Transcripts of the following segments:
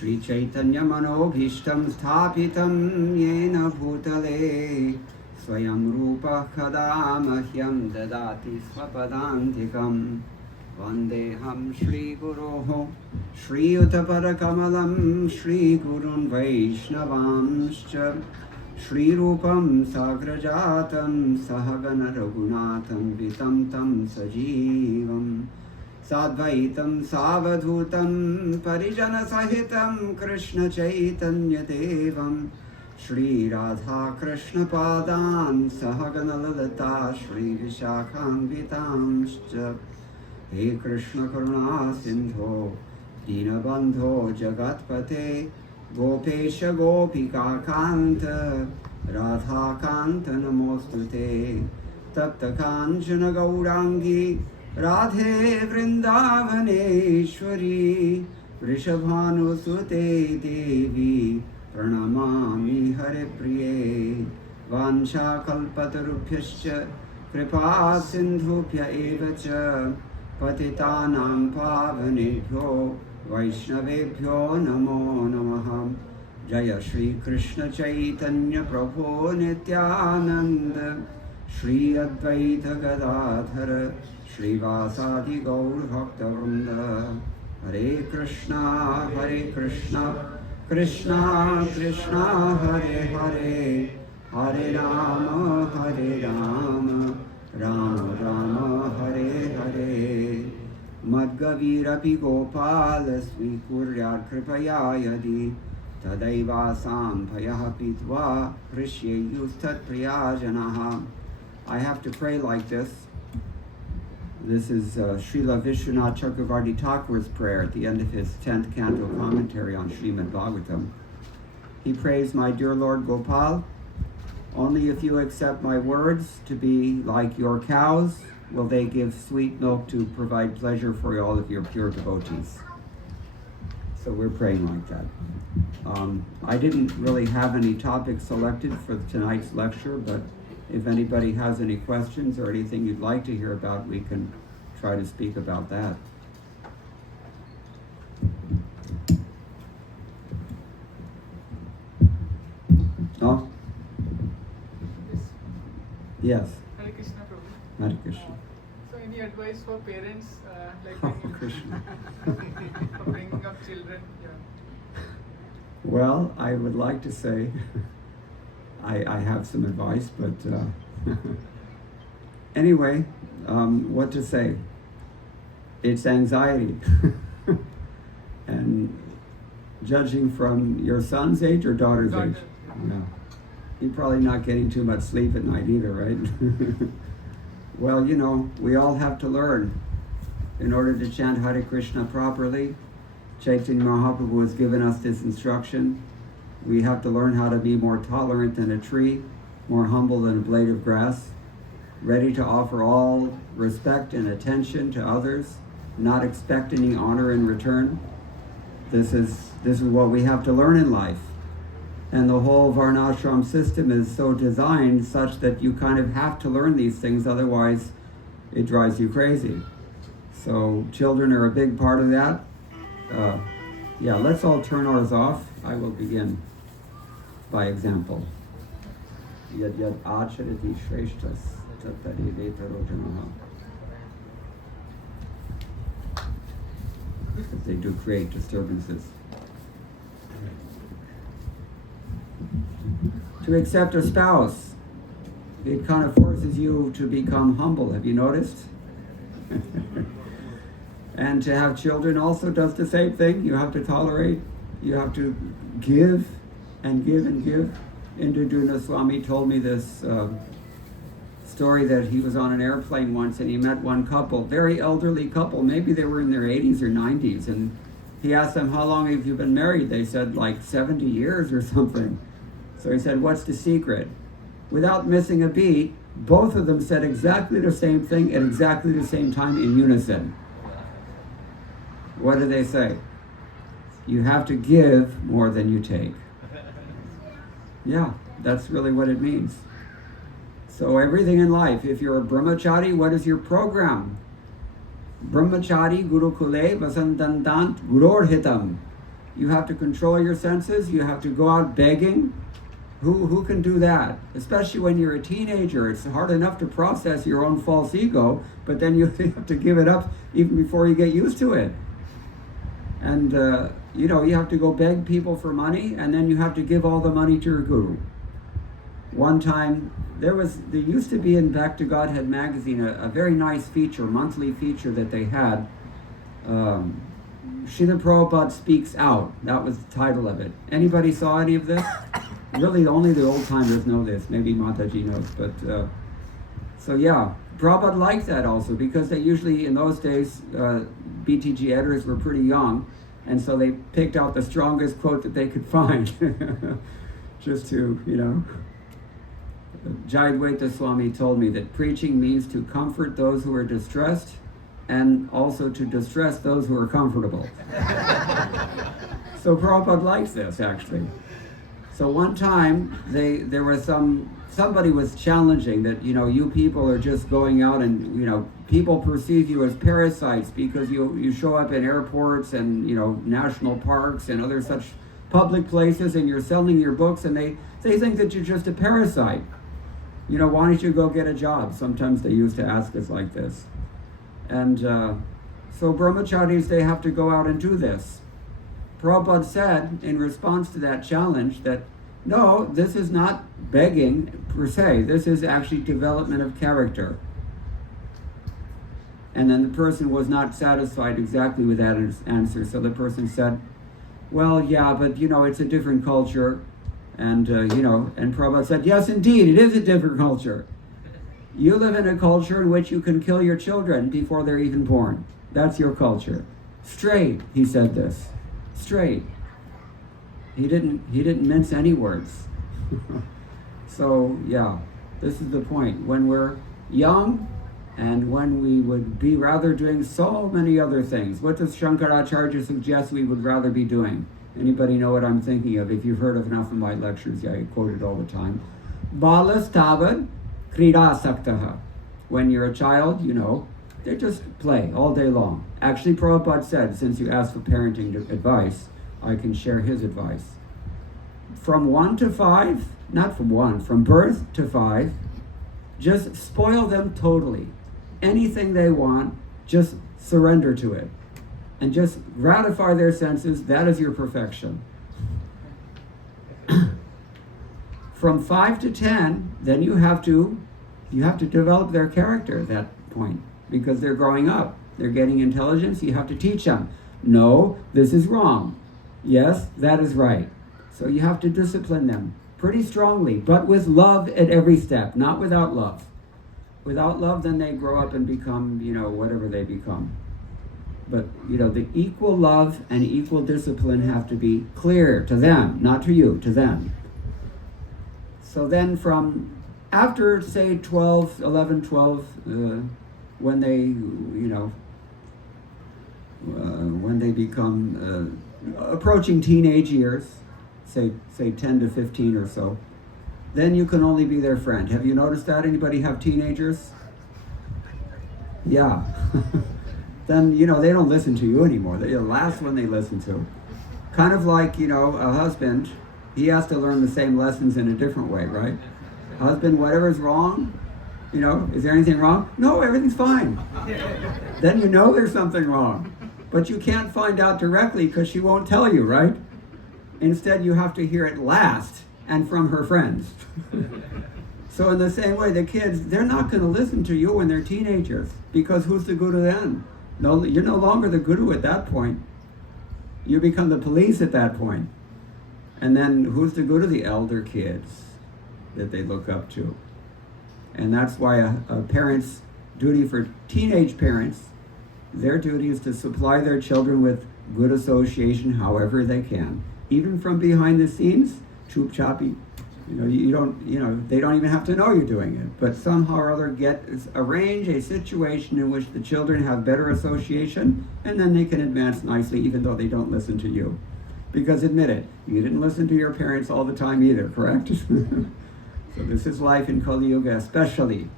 Shri Chaitanya Manobhishtam Sthapitam Yena Bhutale Swayam Rupa Khadamahyam Dadati Swapadantikam Vandeham Shri Guroho Shri Utaparakamalam Shri Gurun Vaishnavamscha Shri Rupam Sagrajatam Sahagana Raghunatham Vitam Tam Sajivam Sadvaitam Savadhutam Parijana Sahitam Krishna Chaitanya Devam Shri Radha Krishna Padan Sahagana Lalata Shri Vishakhan Vitamscha He Krishna Karuna Sindho Dinabandho Jagatpate Gopesha Gopika Kanta Radha Kanta Namostute Tapta Kanchana Gaurangi Radhe Vrindavaneshwari Vrishabhanusute Devi Pranamami Hare Priye Vansha Kalpatarubhyascha Kripa Sindhubhya Evacha Patitanam Pavanebhyo Vaishnavebhyo Namo Namaha Jaya Shri Krishna Chaitanya Prabhu Nityananda Shri Advaita Gadadhara Shri Vasadi Gaur Bhakta Vrinda Hare Krishna Krishna Krishna Hare Hare Hare Rama Rama Rama Hare Hare Madgavirapi Gopala Svikurya Kripaya Yadi Tadaiva Sampayah Pitva Prishyayustat Priyajanaha. I have to pray like this. This is Srila Vishwanath Chakravarti Thakur's prayer at the end of his 10th canto commentary on Srimad Bhagavatam. He prays, my dear Lord Gopal, only if you accept my words to be like your cows will they give sweet milk to provide pleasure for all of your pure devotees. So we're praying like that. I didn't really have any topics selected for tonight's lecture, but if anybody has any questions or anything you'd like to hear about, we can try to speak about that. Oh? Yes. Hare Krishna, Prabhu. Hare Krishna. So, any advice for parents Oh, Krishna. for bringing up children? Yeah. Well, I would like to say I have some advice, but anyway, what to say? It's anxiety. And judging from your son's age or daughter's age? Yeah. You're probably not getting too much sleep at night either, right? Well, you know, we all have to learn. In order to chant Hare Krishna properly, Chaitanya Mahaprabhu has given us this instruction. We have to learn how to be more tolerant than a tree, more humble than a blade of grass, ready to offer all respect and attention to others, not expect any honor in return. This is what we have to learn in life. And the whole Varnashram system is so designed such that you kind of have to learn these things, otherwise it drives you crazy. So children are a big part of that. Yeah, let's all turn ours off. I will begin by example. Yad yad acharati shreshtas tattari vetaro janaha. Because they do create disturbances. To accept a spouse, it kind of forces you to become humble. Have you noticed? And to have children also does the same thing. You have to tolerate. You have to give and give and give. Indraduna Swami told me this story that he was on an airplane once and he met one couple, very elderly couple. Maybe they were in their 80s or 90s. And he asked them, how long have you been married? They said like 70 years or something. So he said, what's the secret? Without missing a beat, both of them said exactly the same thing at exactly the same time in unison. What do they say? You have to give more than you take. Yeah, that's really what it means. So everything in life, if you're a brahmachari, what is your program? Brahmachari gurukule vasantandant guror hitam. You have to control your senses. You have to go out begging. Who can do that? Especially when you're a teenager. It's hard enough to process your own false ego, but then you have to give it up even before you get used to it. And, you have to go beg people for money, and then you have to give all the money to your guru. One time, there used to be in Back to Godhead magazine a very nice feature, monthly feature that they had. Srila Prabhupada Speaks Out. That was the title of it. Anybody saw any of this? Really, only the old timers know this. Maybe Mataji knows, but so yeah, Prabhupada liked that also because they usually in those days BTG editors were pretty young, and so they picked out the strongest quote that they could find, just to Jayadvaita Swami told me that preaching means to comfort those who are distressed, and also to distress those who are comfortable. So Prabhupada likes this actually. So one time there was somebody was challenging that you people are just going out and people perceive you as parasites because you show up in airports and national parks and other such public places and you're selling your books and they think that you're just a parasite. Why don't you go get a job? Sometimes they used to ask us like this. And so brahmacharis, they have to go out and do this. Prabhupada said in response to that challenge that no, this is not begging per se, this is actually development of character. And then the person was not satisfied exactly with that answer, so the person said, well, yeah, but it's a different culture. And and Prabhupada said, yes, indeed, it is a different culture. You live in a culture in which you can kill your children before they're even born. That's your culture. Straight, he said this. Straight. He didn't mince any words. So yeah, this is the point. When we're young and when we would be rather doing so many other things, what does Shankaracharya suggest we would rather be doing? Anybody know what I'm thinking of? If you've heard of enough of my lectures, I quote it all the time. Balas tavad krida saktaha. When you're a child, they just play all day long. Actually, Prabhupada said, since you asked for parenting advice, I can share his advice. From 1 to 5, not from 1, from birth to 5, just spoil them totally. Anything they want, just surrender to it. And just gratify their senses, that is your perfection. From 5 to 10, then you have to develop their character at that point, because they're growing up. They're getting intelligence, you have to teach them. No, this is wrong. Yes, that is right. So you have to discipline them pretty strongly, but with love at every step, not without love. Without love, then they grow up and become, whatever they become. But, the equal love and equal discipline have to be clear to them, not to you, to them. So then from after, say, 11, 12, when they, when they become approaching teenage years, say 10 to 15 or so, then you can only be their friend. Have you noticed that? Anybody have teenagers? Yeah. Then, they don't listen to you anymore. They're the last one they listen to. Kind of like, a husband, he has to learn the same lessons in a different way, right? Husband, whatever's wrong, is there anything wrong? No, everything's fine. Then there's something wrong. But you can't find out directly because she won't tell you, right? Instead, you have to hear it last and from her friends. So in the same way, the kids, they're not going to listen to you when they're teenagers, because who's the guru then? No, you're no longer the guru at that point. You become the police at that point. And then who's the guru? The elder kids that they look up to. And that's why a parent's duty for teenage parents, their duty is to supply their children with good association however they can. Even from behind the scenes, choop choppy, they don't even have to know you're doing it. But somehow or other arrange a situation in which the children have better association, and then they can advance nicely even though they don't listen to you. Because admit it, you didn't listen to your parents all the time either, correct? So this is life in Kali Yuga especially.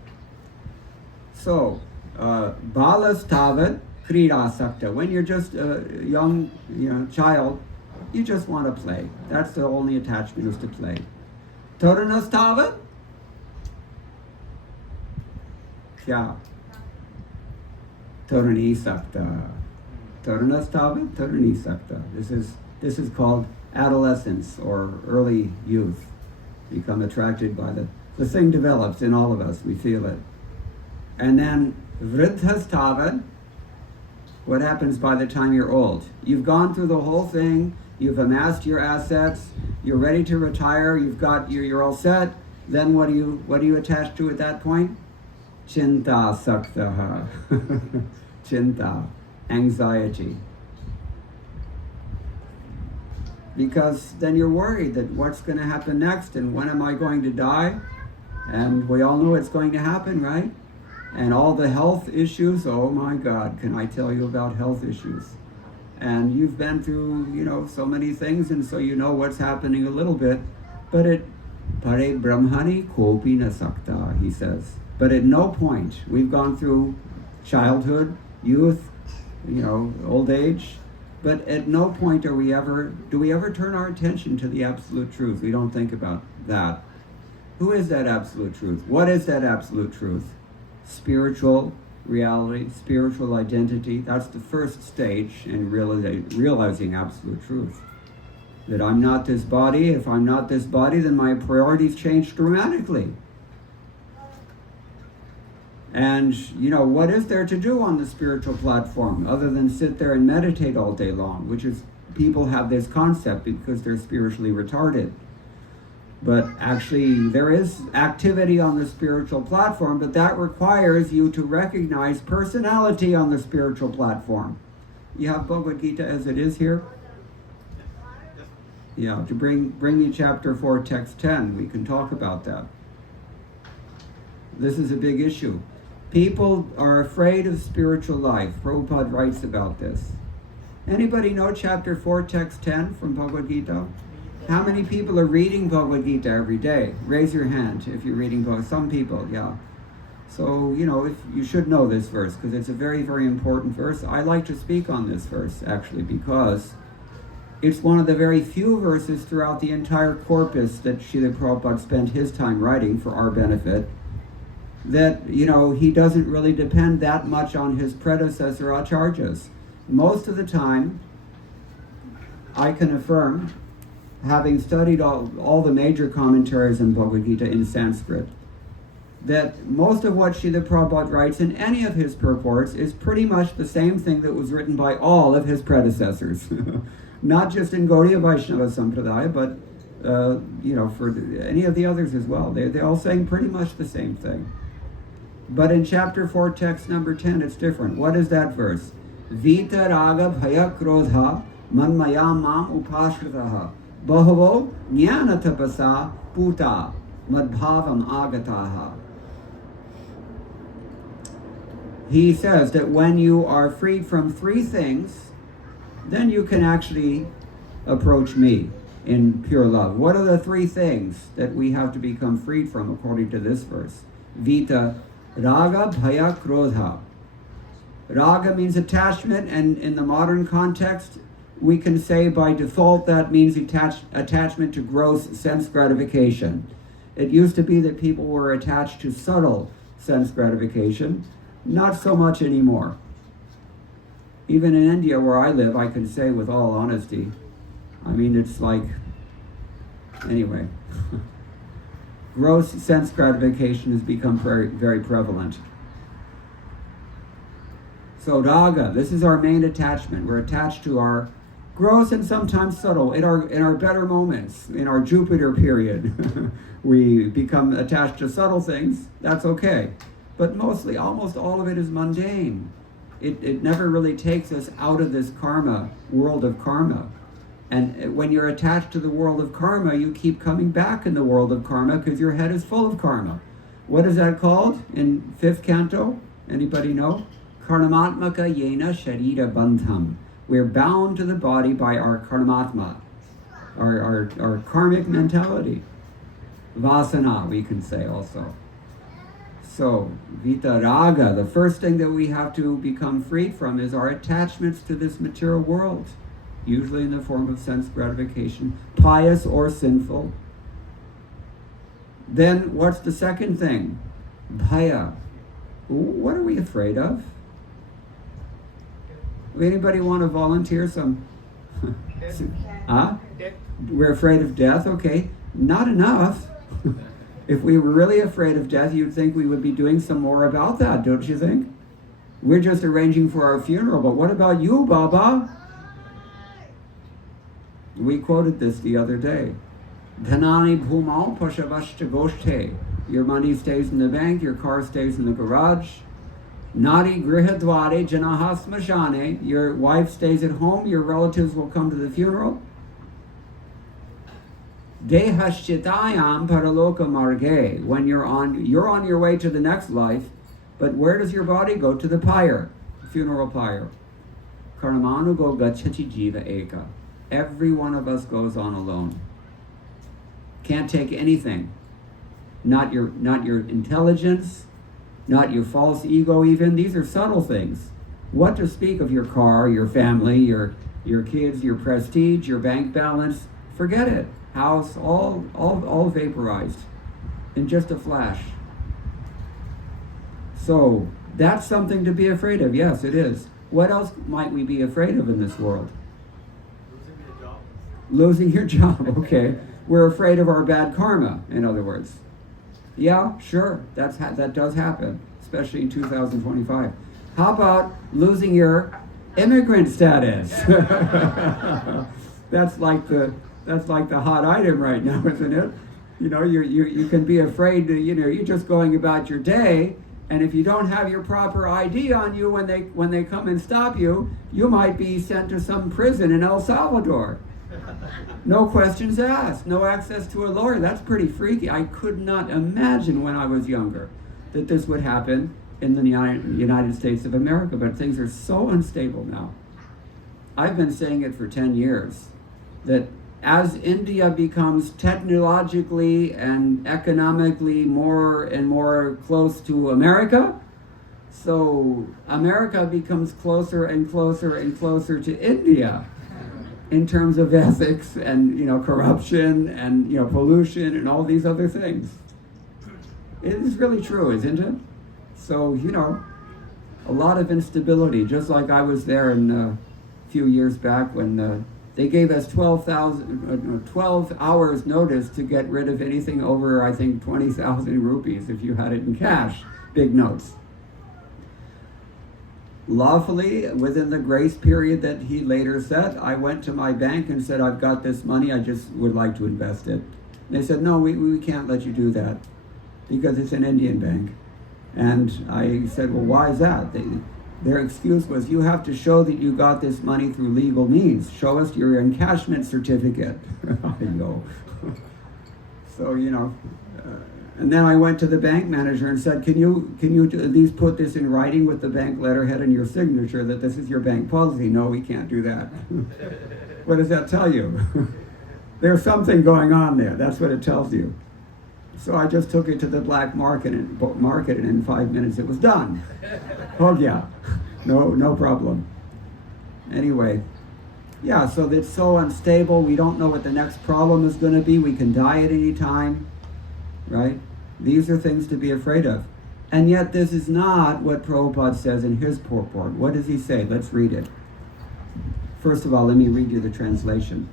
So, balas tavat krida sakta. When you're just a young child, You just want to play. That's the only attachment, is to play. Taranastava? Kya? Tarani Sakta. Taranastava, Tarani Sakta. This is called adolescence or early youth. Become attracted by the thing develops in all of us. We feel it. And then Vridhastava. What happens by the time you're old? You've gone through the whole thing. You've amassed your assets. You're ready to retire. You're all set. Then what do you attach to at that point? Chinta saktaha. Chinta, anxiety. Because then you're worried that what's going to happen next, and when am I going to die? And we all know it's going to happen, right? And all the health issues, oh my God, can I tell you about health issues? And you've been through, so many things, and so you know what's happening a little bit. But Pare Brahmani Kopi na Sakta, he says. But at no point, we've gone through childhood, youth, old age, but at no point do we ever turn our attention to the absolute truth. We don't think about that. Who is that absolute truth? What is that absolute truth? Spiritual reality, spiritual identity. That's the first stage in realizing absolute truth. That I'm not this body. If I'm not this body, then my priorities change dramatically. And, what is there to do on the spiritual platform other than sit there and meditate all day long, which is, people have this concept because they're spiritually retarded. But actually, there is activity on the spiritual platform, but that requires you to recognize personality on the spiritual platform. You have Bhagavad Gita as it is here? Yeah, to bring me chapter 4, text 10. We can talk about that. This is a big issue. People are afraid of spiritual life. Prabhupada writes about this. Anybody know chapter 4, text 10 from Bhagavad Gita? How many people are reading Bhagavad Gita every day? Raise your hand if you're reading Bhagavad Gita. Some people, yeah. So, if you should know this verse because it's a very, very important verse. I like to speak on this verse, actually, because it's one of the very few verses throughout the entire corpus that Srila Prabhupada spent his time writing for our benefit, that, he doesn't really depend that much on his predecessor acharyas. Most of the time, I can affirm, having studied all the major commentaries on Bhagavad Gita in Sanskrit, that most of what Srila Prabhupada writes in any of his purports is pretty much the same thing that was written by all of his predecessors. Not just in Gaudiya Vaishnava Sampradaya, but for any of the others as well. They're all saying pretty much the same thing. But in chapter 4, text number 10, it's different. What is that verse? Vita raga bhaya krodha manmaya mam upashritaha bahavo jnana tapasa puta madbhavam agataha. He says that when you are freed from three things, then you can actually approach me in pure love. What are the three things that we have to become freed from according to this verse? Vita raga bhaya krodha. Raga means attachment, and in the modern context, we can say by default that means attachment to gross sense gratification. It used to be that people were attached to subtle sense gratification, not so much anymore. Even in India, where I live, I can say with all honesty, it's like, anyway, gross sense gratification has become very, very prevalent. So raga, this is our main attachment. We're attached to our gross and sometimes subtle. In our better moments, in our Jupiter period, we become attached to subtle things. That's okay. But mostly, almost all of it is mundane. It never really takes us out of this world of karma. And when you're attached to the world of karma, you keep coming back in the world of karma because your head is full of karma. What is that called in 5th canto? Anybody know? Karnamatmaka yena sharira bandham. We're bound to the body by our karmatma, our karmic mentality. Vasana, we can say also. So, Vita Raga, the first thing that we have to become freed from is our attachments to this material world. usually in the form of sense gratification, pious or sinful. Then what's the second thing? Bhaya. What are we afraid of? Anybody want to volunteer some? Huh? Death. We're afraid of death? Okay. Not enough. If we were really afraid of death, you'd think we would be doing some more about that, don't you think? We're just arranging for our funeral, but what about you, Baba? We quoted this the other day. Dhanani bhumau pashavashta goshte. Your money stays in the bank, your car stays in the garage. Nari grihadware janaha smashane. Your wife stays at home, your relatives will come to the funeral. Dehashchitayam paraloka marge. When you're on your way to the next life, but where does your body go? To the pyre, funeral pyre. Karmanu go gachati jiva eka. Every one of us goes on alone. Can't take anything. Not your intelligence, not your false ego even. These are subtle things. What to speak of your car, your family, your kids, your prestige, your bank balance. Forget it. House, all vaporized in just a flash. So that's something to be afraid of. Yes, it is. What else might we be afraid of in this world? Losing your job. Okay. We're afraid of our bad karma, in other words. Yeah, sure. That does happen, especially in 2025. How about losing your immigrant status? That's like the hot item right now, isn't it? You know, you can be afraid to, you're just going about your day, and if you don't have your proper ID on you when they come and stop you, you might be sent to some prison in El Salvador. No questions asked, no access to a lawyer. That's pretty freaky. I could not imagine when I was younger that this would happen in the United States of America, but things are so unstable now. I've been saying it for 10 years, that as India becomes technologically and economically more and more close to America, so America becomes closer and closer and closer to India in terms of ethics and corruption and pollution and all these other things. It is really true, isn't it? So a lot of instability. Just like I was there a few years back when they gave us 12 hours notice to get rid of anything over, I think, 20,000 rupees if you had it in cash, big notes. Lawfully, within the grace period that he later set, I went to my bank and said, I've got this money, I just would like to invest it. And they said, no, we can't let you do that because it's an Indian bank. And I said, well, why is that? Their excuse was, you have to show that you got this money through legal means. Show us your encashment certificate. I know. So, and then I went to the bank manager and said, can you at least put this in writing with the bank letterhead and your signature that this is your bank policy? No, we can't do that. What does that tell you? There's something going on there. That's what it tells you. So I just took it to the black market and in 5 minutes it was done. Oh yeah, no problem. Anyway, yeah, so it's so unstable. We don't know what the next problem is going to be. We can die at any time, right? These are things to be afraid of. And yet this is not what Prabhupada says in his purport. What does he say? Let's read it. First of all, let me read you the translation.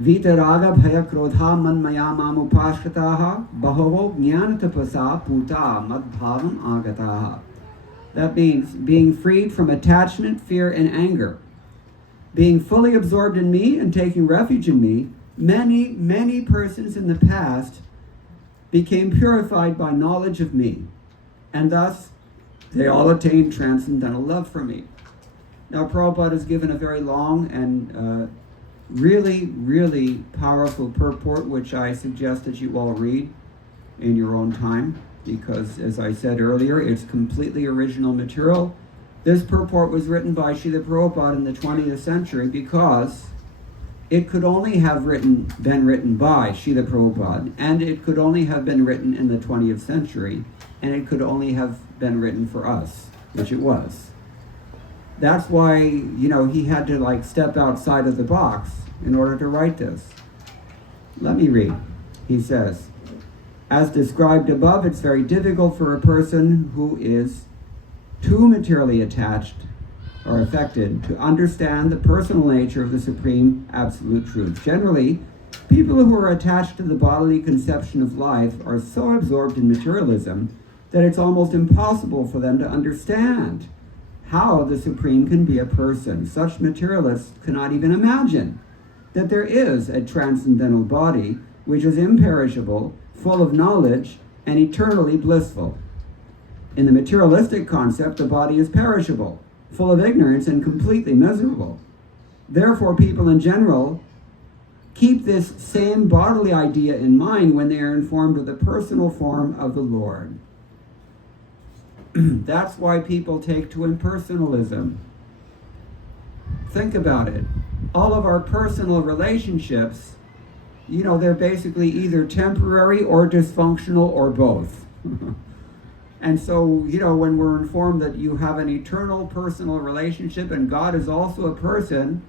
Vitaraga bhaya krodha manmaya mamupashkataha bahovo jnanatapasa puta madbhavam agataha. That means being freed from attachment, fear, and anger. Being fully absorbed in me and taking refuge in me, many persons in the past became purified by knowledge of me, and thus they all attained transcendental love for me. Now Prabhupada has given a very long and really powerful purport, which I suggest that you all read in your own time, because as I said earlier, it's completely original material. This purport was written by Srila Prabhupada in the 20th century because it could only have been written by Srila Prabhupada, and it could only have been written in the 20th century, and it could only have been written for us, which it was. That's why, he had to step outside of the box in order to write this. Let me read. He says, as described above, it's very difficult for a person who is too materially attached or affected to understand the personal nature of the supreme absolute truth. Generally, people who are attached to the bodily conception of life are so absorbed in materialism that it's almost impossible for them to understand how the Supreme can be a person. Such materialists cannot even imagine that there is a transcendental body which is imperishable, full of knowledge, and eternally blissful. In the materialistic concept, the body is perishable, full of ignorance, and completely miserable. Therefore, people in general keep this same bodily idea in mind when they are informed of the personal form of the Lord. That's why people take to impersonalism. Think about it. All of our personal relationships, they're basically either temporary or dysfunctional or both. And so, when we're informed that you have an eternal personal relationship and God is also a person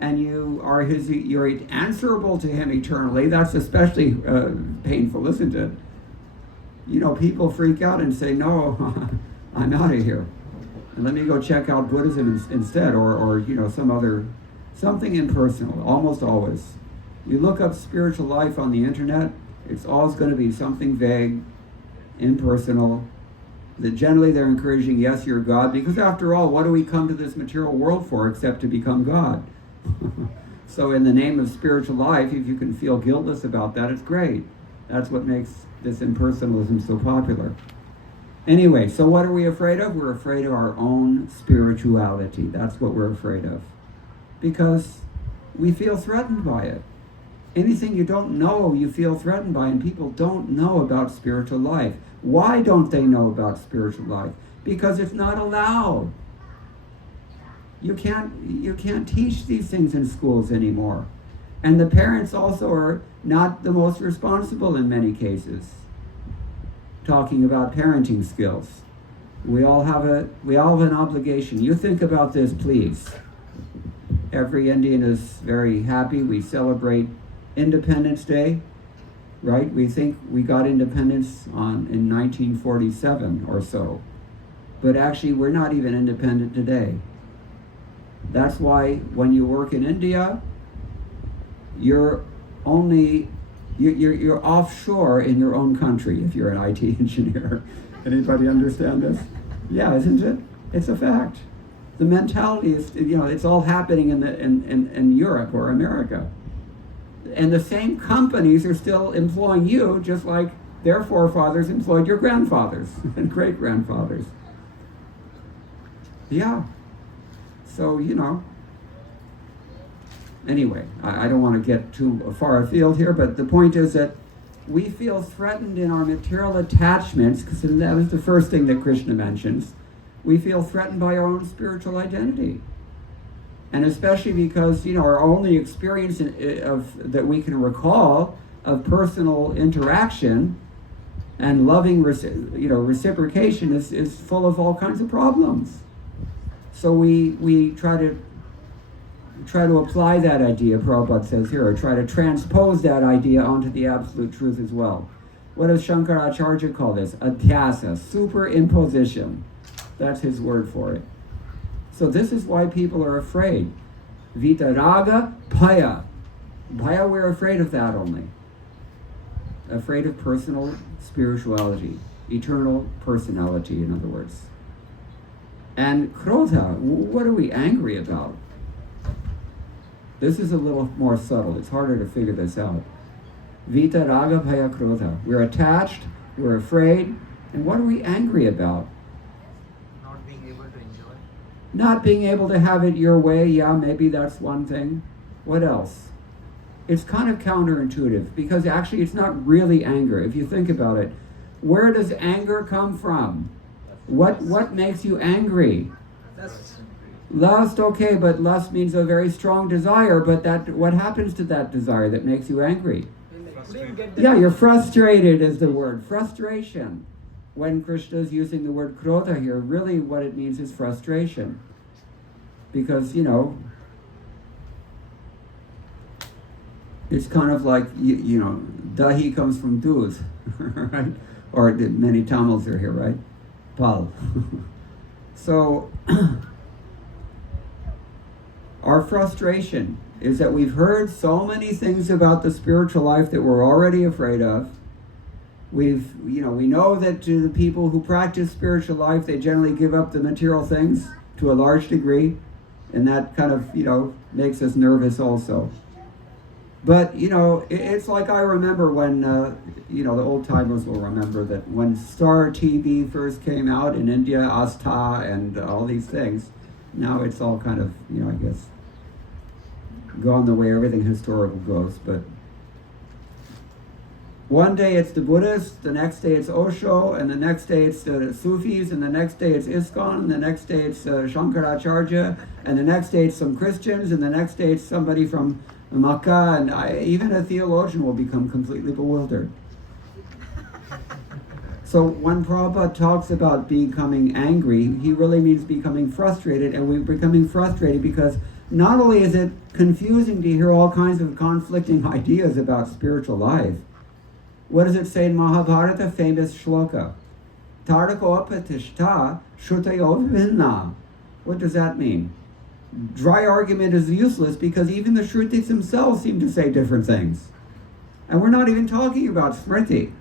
and you're answerable to him eternally, that's especially painful, isn't it? People freak out and say, no, I'm out of here. And let me go check out Buddhism instead, or something impersonal, almost always. You look up spiritual life on the internet, it's always going to be something vague, impersonal, that generally they're encouraging, yes, you're God, because after all, what do we come to this material world for except to become God? So in the name of spiritual life, if you can feel guiltless about that, it's great. That's what makes this impersonalism so popular. Anyway, so what are we afraid of? We're afraid of our own spirituality. That's what we're afraid of. Because we feel threatened by it. Anything you don't know, you feel threatened by, and people don't know about spiritual life. Why don't they know about spiritual life? Because it's not allowed. You can't teach these things in schools anymore. And the parents also are not the most responsible in many cases. Talking about parenting skills. We all have an obligation. You think about this, please. Every Indian is very happy. We celebrate Independence Day, right? We think we got independence in 1947 or so. But actually, we're not even independent today. That's why when you work in India, you're offshore in your own country if you're an IT engineer. Anybody understand this? Yeah, isn't it? It's a fact. The mentality is, it's all happening in Europe or America. And the same companies are still employing you just like their forefathers employed your grandfathers and great-grandfathers. Yeah. So, anyway, I don't want to get too far afield here, but the point is that we feel threatened in our material attachments, because that was the first thing that Krishna mentions. We feel threatened by our own spiritual identity. And especially because, our only experience that we can recall of personal interaction and loving reciprocation is full of all kinds of problems. So we try to apply that idea, Prabhupada says here, or try to transpose that idea onto the absolute truth as well. What does Shankaracharya call this? Adhyasa, superimposition. That's his word for it. So this is why people are afraid. Vitaraga, Bhaya. Bhaya, we're afraid of that only. Afraid of personal spirituality, eternal personality, in other words. And Krodha, what are we angry about? This is a little more subtle. It's harder to figure this out. Vitaraga, Bhaya, Krodha. We're attached, we're afraid, and what are we angry about? Not being able to enjoy. Not being able to have it your way, yeah, maybe that's one thing. What else? It's kind of counterintuitive, because actually it's not really anger. If you think about it, where does anger come from? What makes you angry? Lust, okay, but lust means a very strong desire, but what happens to that desire that makes you angry? Yeah, you're frustrated is the word. Frustration. When Krishna is using the word krodha here, really what it means is frustration. Because, it's kind of like, dahi comes from duz, right? Or many Tamils are here, right? Pal. So, our frustration is that we've heard so many things about the spiritual life that we're already afraid of. We know that to the people who practice spiritual life, they generally give up the material things to a large degree, and that kind of, makes us nervous also. But, it's like I remember when, the old timers will remember that when Star TV first came out in India, Astha and all these things, now it's all kind of, I guess, gone the way everything historical goes. But one day it's the Buddhists, the next day it's Osho, and the next day it's the Sufis, and the next day it's ISKCON, and the next day it's Shankaracharya, and the next day it's some Christians, and the next day it's somebody from Makkah, and even a theologian will become completely bewildered. So when Prabhupada talks about becoming angry, he really means becoming frustrated, and we're becoming frustrated because not only is it confusing to hear all kinds of conflicting ideas about spiritual life. What does it say in Mahabharata? Famous shloka. Tardako apatishta shrutayo vinna. What does that mean? Dry argument is useless because even the Shrutis themselves seem to say different things. And we're not even talking about Smriti.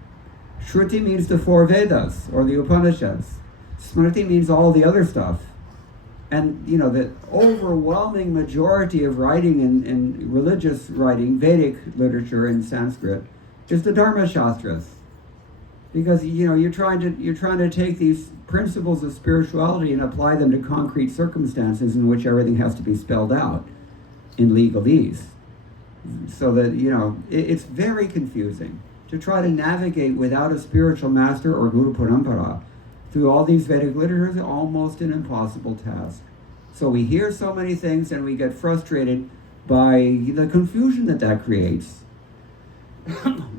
Shruti means the four Vedas, or the Upanishads. Smriti means all the other stuff. And, the overwhelming majority of writing in religious writing, Vedic literature in Sanskrit, is the Dharma Shastras. Because, you're trying to take these principles of spirituality and apply them to concrete circumstances in which everything has to be spelled out in legalese. So that, it's very confusing to try to navigate without a spiritual master or Guru Parampara through all these Vedic literatures is almost an impossible task. So we hear so many things and we get frustrated by the confusion that creates.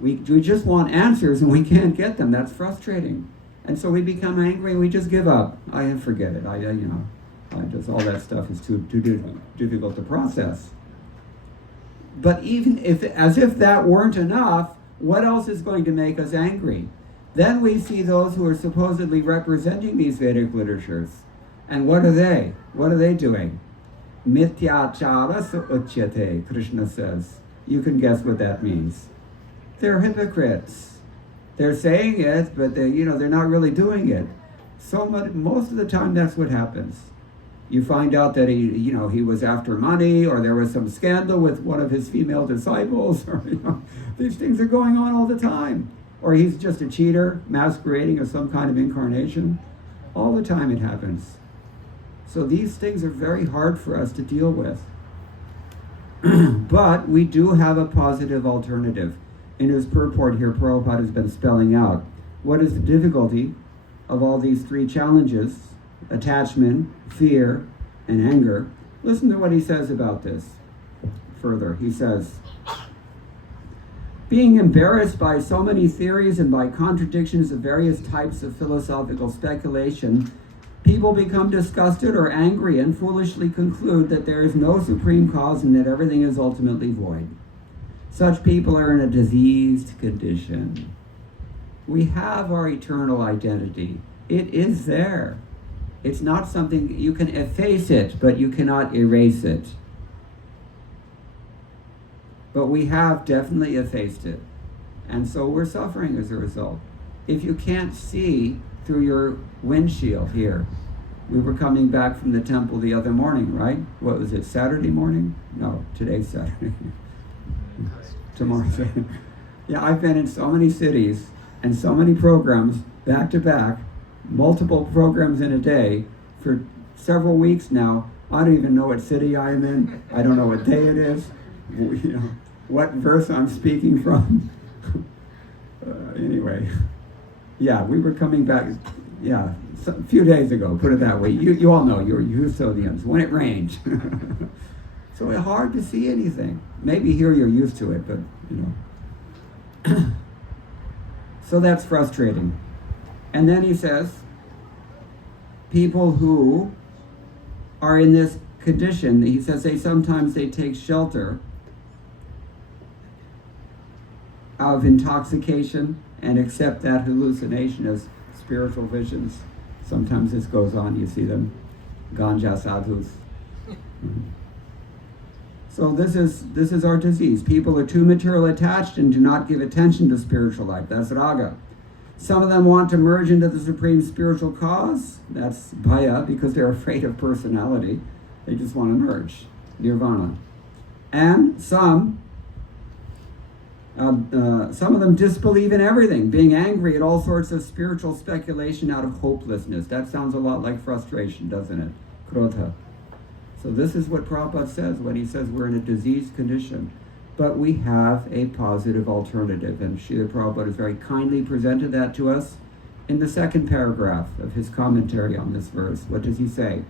We just want answers and we can't get them. That's frustrating. And so we become angry and we just give up. I forget it. I just all that stuff is too difficult to process. But even as if that weren't enough, what else is going to make us angry? Then we see those who are supposedly representing these Vedic literatures. And what are they? What are they doing? Mityachara uchyate, Krishna says. You can guess what that means. They're hypocrites. They're saying it, but they're not really doing it. Most of the time that's what happens. You find out that he was after money, or there was some scandal with one of his female disciples, or these things are going on all the time. Or he's just a cheater masquerading as some kind of incarnation. All the time it happens. So these things are very hard for us to deal with. But we do have a positive alternative. In his purport here, Prabhupada has been spelling out what is the difficulty of all these three challenges: attachment, fear, and anger. Listen to what he says about this further. He says, being embarrassed by so many theories and by contradictions of various types of philosophical speculation, people become disgusted or angry and foolishly conclude that there is no supreme cause and that everything is ultimately void. Such people are in a diseased condition. We have our eternal identity. It is there. It's not something, you can efface it, but you cannot erase it. But we have definitely effaced it. And so we're suffering as a result. If you can't see through your windshield here, we were coming back from the temple the other morning, right? What was it, Saturday morning? No, today's Saturday. Tomorrow. Yeah, I've been in so many cities and so many programs back to back, multiple programs in a day for several weeks now. I don't even know what city I am in. I don't know what day it is. What verse I'm speaking from. Anyway, yeah, we were coming back. Yeah, a few days ago. Put it that way. You all know you're Houstonians. When it rained. So it's hard to see anything. Maybe here you're used to it, but So that's frustrating. And then he says, people who are in this condition. He says sometimes they take shelter of intoxication and accept that hallucination as spiritual visions. Sometimes this goes on, you see them, ganja sadhus. So this is our disease. People are too material attached and do not give attention to spiritual life. That's raga. Some of them want to merge into the supreme spiritual cause. That's bhaya, because they're afraid of personality. They just want to merge, nirvana. And some of them disbelieve in everything, being angry at all sorts of spiritual speculation out of hopelessness. That sounds a lot like frustration, doesn't it? Krodha. So this is what Prabhupada says when he says we're in a diseased condition. But we have a positive alternative, and Srila Prabhupada has very kindly presented that to us in the second paragraph of his commentary on this verse. What does he say?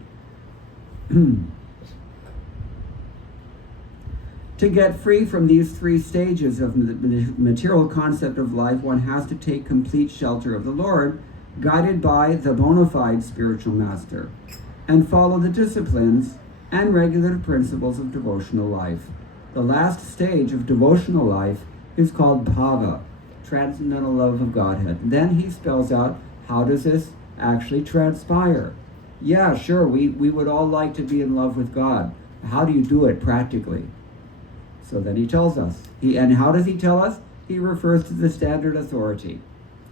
To get free from these three stages of the material concept of life, one has to take complete shelter of the Lord, guided by the bona fide spiritual master, and follow the disciplines and regulative principles of devotional life. The last stage of devotional life is called bhava, transcendental love of Godhead. Then he spells out, how does this actually transpire? Yeah, sure, we would all like to be in love with God. How do you do it practically? So then he tells us. And how does he tell us? He refers to the standard authority.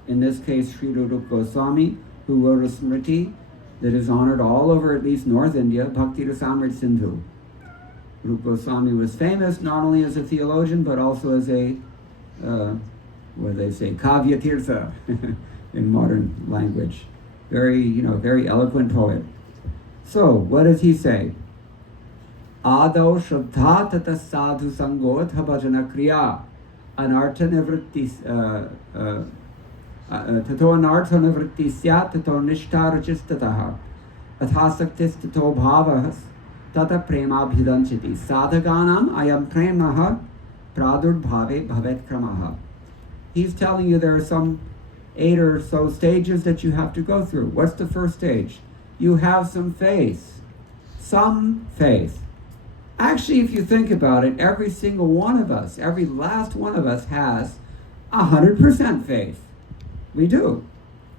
In this case, Sri Rupa Goswami, who wrote a smriti that is honored all over at least North India, Bhakti Rasamrit Sindhu. Rupa Goswami was famous not only as a theologian, but also as a, Kavya Tirtha in modern language. Very eloquent poet. So, what does he say? Ādau Shraddha Tata Sadhu Sangot Bhajana Kriya Anartha Nivritti Tato Anartha Nivritti Syat Tato Nishtha Rachistataha Athasaktis Tato Bhavas Tata Prema Bhidanchiti Sadhaganam Ayam Premaha Pradurbhave Bhavet Kramaha. He's telling you there are some 8 or so stages that you have to go through. What's the first stage? You have some faith. Some faith. Actually, if you think about it, every single one of us, every last one of us has 100% faith. We do.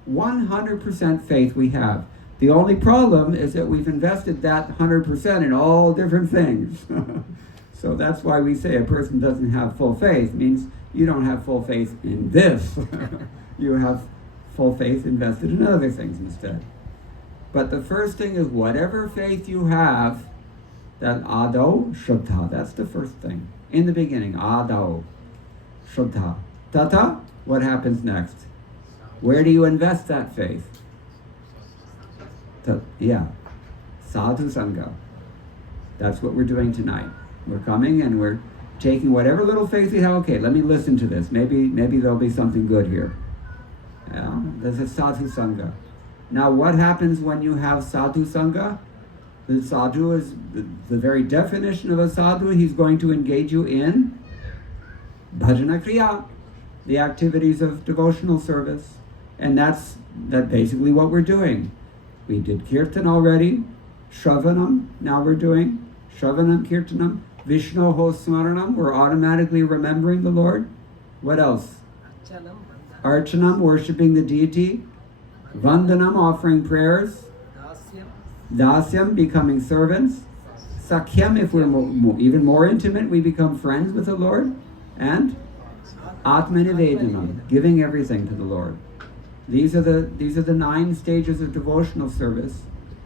100% faith we have. The only problem is that we've invested that 100% in all different things. So that's why we say a person doesn't have full faith. It means you don't have full faith in this. You have full faith invested in other things instead. But the first thing is whatever faith you have, that Ādau Shraddha, that's the first thing. In the beginning, Ādau Shraddha. Tata, what happens next? Where do you invest that faith? Sadhu Sangha. That's what we're doing tonight. We're coming and we're taking whatever little faith we have. Okay, let me listen to this. Maybe there'll be something good here. Yeah, there's a Sadhu Sangha. Now what happens when you have Sadhu Sangha? The sadhu is the very definition of a sadhu. He's going to engage you in bhajana kriya, the activities of devotional service. And that's basically what we're doing. We did kirtan already, shravanam, now we're doing shravanam, kirtanam, Vishnoho smaranam, we're automatically remembering the Lord. What else? Archanam, worshipping the deity. Vandanam, offering prayers. Dasyam, becoming servants. Sakyam, if we're even more intimate, we become friends with the Lord. And Atmanivedanam, giving everything to the Lord. These are the 9 stages of devotional service.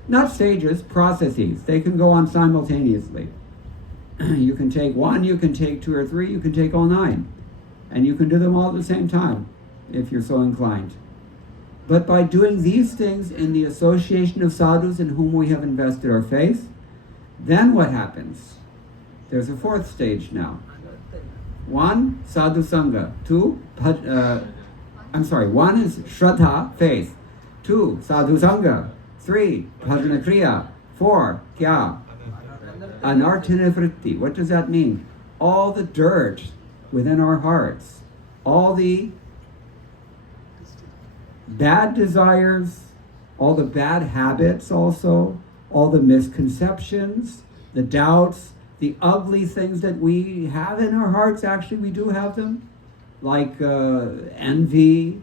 Not stages, processes. They can go on simultaneously. You can take 1, you can take 2 or 3, you can take all 9. And you can do them all at the same time, if you're so inclined. But by doing these things in the association of sadhus in whom we have invested our faith, then what happens? There's a 4th stage now. 1, sadhu sangha. 1 is shraddha, faith. 2, sadhu sangha. 3, bhajana kriya. 4, kya? Anartha-nivritti. What does that mean? All the dirt within our hearts, all the bad desires, all the bad habits also, all the misconceptions, the doubts, the ugly things that we have in our hearts. Actually, we do have them, like envy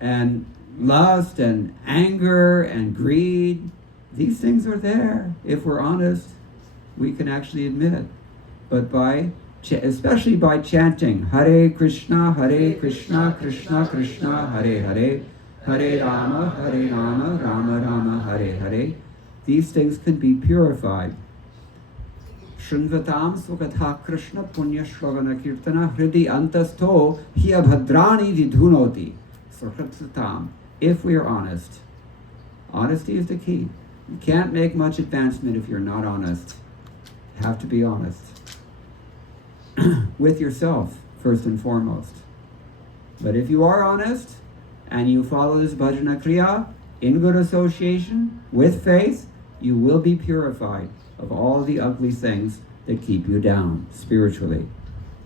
and lust and anger and greed. These things are there. If we're honest, we can actually admit it. But especially by chanting Hare Krishna, Krishna Krishna, Hare Hare, Hare Rama, Rama Rama, Hare Hare, these things can be purified. Shunvatam Sukatha Krishna Punya Shravana Kirtana Hridi Antastho Hiya Bhadrani Vidhunoti. Surhatsatam. If we are honest. Honesty is the key. You can't make much advancement if you're not honest. You have to be honest. With yourself, first and foremost. But if you are honest, and you follow this bhajana kriya in good association, with faith, you will be purified of all the ugly things that keep you down spiritually.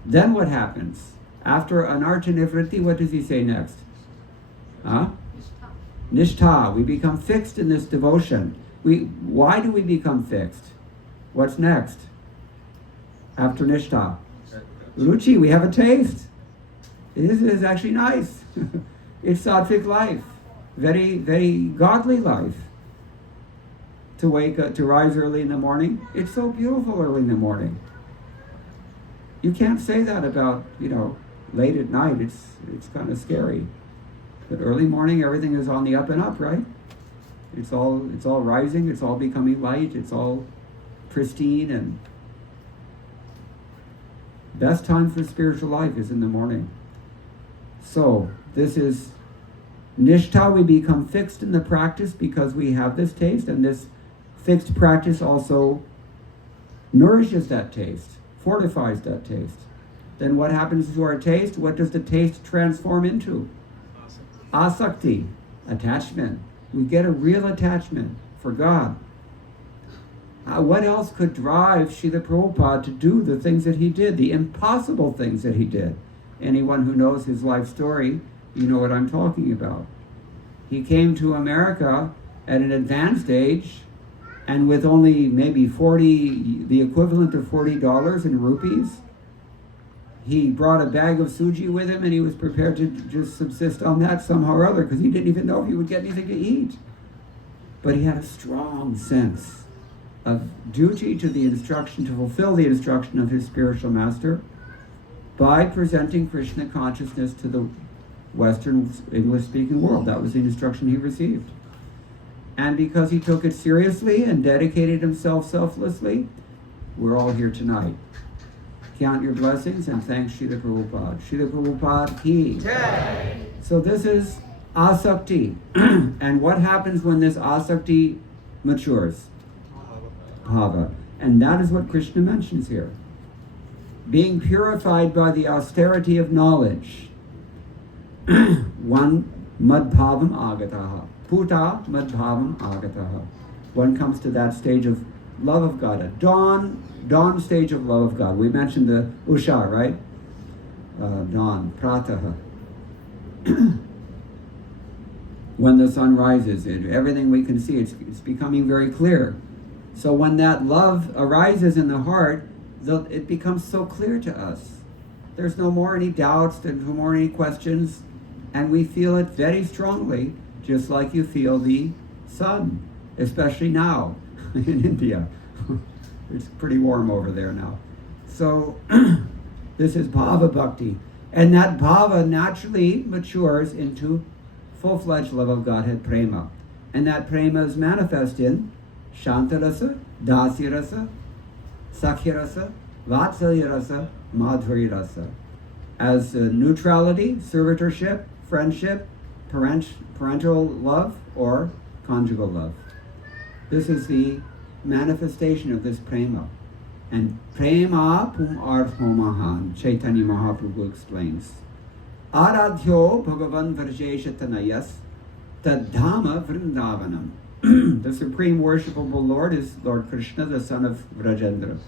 Then what happens? After anartha nivritti, what does he say next? Nishtha. We become fixed in this devotion. Why do we become fixed? What's next? After nishtha? Ruchi, we have a taste. It is actually nice. It's sattvic life. Very, very godly life. To wake up, to rise early in the morning. It's so beautiful early in the morning. You can't say that about, late at night. It's kind of scary. But early morning, everything is on the up and up, right? It's all rising, it's all becoming light, it's all pristine, and best time for spiritual life is in the morning. So this is nishtha. We become fixed in the practice because we have this taste, and this fixed practice also nourishes that taste, fortifies that taste. Then what happens to our taste? What does the taste transform into? Asakti, attachment. We get a real attachment for God. What else could drive Srila Prabhupada to do the things that he did, the impossible things that he did? Anyone who knows his life story, you know what I'm talking about. He came to America at an advanced age, and with only maybe the equivalent of $40 in rupees, he brought a bag of suji with him, and he was prepared to just subsist on that somehow or other, because he didn't even know if he would get anything to eat. But he had a strong sense of duty to the instruction, to fulfill the instruction of his spiritual master by presenting Krishna consciousness to the Western English-speaking world. That was the instruction he received. And because he took it seriously and dedicated himself selflessly, we're all here tonight. Count your blessings and thank Srila Prabhupada. Srila Prabhupada ki. Jai. So this is asakti. And what happens when this asakti matures? Bhava. And that is what Krishna mentions here. Being purified by the austerity of knowledge. One madbhavam agataha. Puta madbhavam agataha. One comes to that stage of love of God, a dawn stage of love of God. We mentioned the Usha, right? Dawn, prataha. When the sun rises, everything we can see, it's becoming very clear. So when that love arises in the heart, it becomes so clear to us. There's no more any doubts, there's no more any questions, and we feel it very strongly, just like you feel the sun, especially now in India. It's pretty warm over there now. So this is bhava bhakti. And that bhava naturally matures into full-fledged love of Godhead prema. And that prema is manifest in Shantarasa, Dasirasa, Sakhyarasa, Vatsalyarasa, Madhurirasa. As neutrality, servitorship, friendship, parental love, or conjugal love. This is the manifestation of this prema. And prema pum artho mahan, Chaitanya Mahaprabhu explains. Aradhyo bhagavan varjeshatanayas tadhama vrindavanam. The supreme worshipable Lord is Lord Krishna, the son of Vrajendra.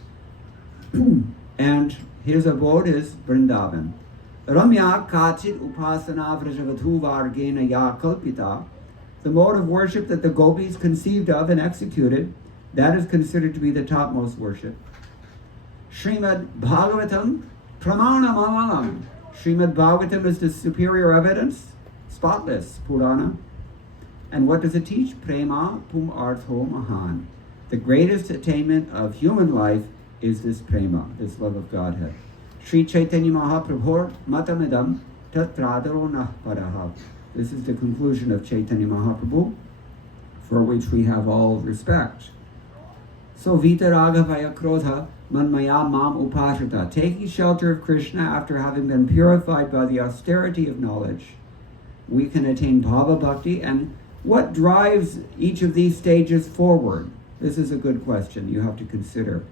And his abode is Vrindavan. Ramya kachit upasana vrajavadhu vargena ya kalpita. The mode of worship that the gopis conceived of and executed That is considered to be the topmost worship. Srimad Bhagavatam Pramanamamalam. Srimad Bhagavatam is the superior evidence, spotless Purana. And what does it teach? Prema pum artho mahan. The greatest attainment of human life is this prema, this love of Godhead. Sri Chaitanya Mahaprabhu matamidam tatradaro nah paraha. This is the conclusion of Chaitanya Mahaprabhu, for which we have all respect. So vitaraga vaya krodha manmaya mam upashata. Taking shelter of Krishna after having been purified by the austerity of knowledge, we can attain bhava bhakti. And what drives each of these stages forward? This is a good question you have to consider.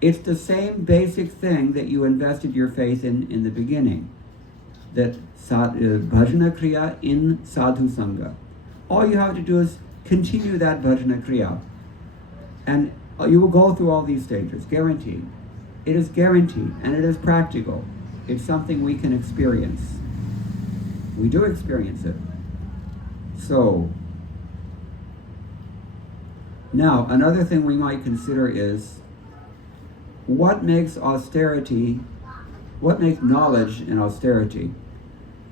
It's the same basic thing that you invested your faith in the beginning. That bhajana kriya in sadhu sangha. All you have to do is continue that bhajana kriya. And you will go through all these stages, guaranteed. It is guaranteed, and it is practical. It's something we can experience. We do experience it. So, now, another thing we might consider is, what makes knowledge and austerity?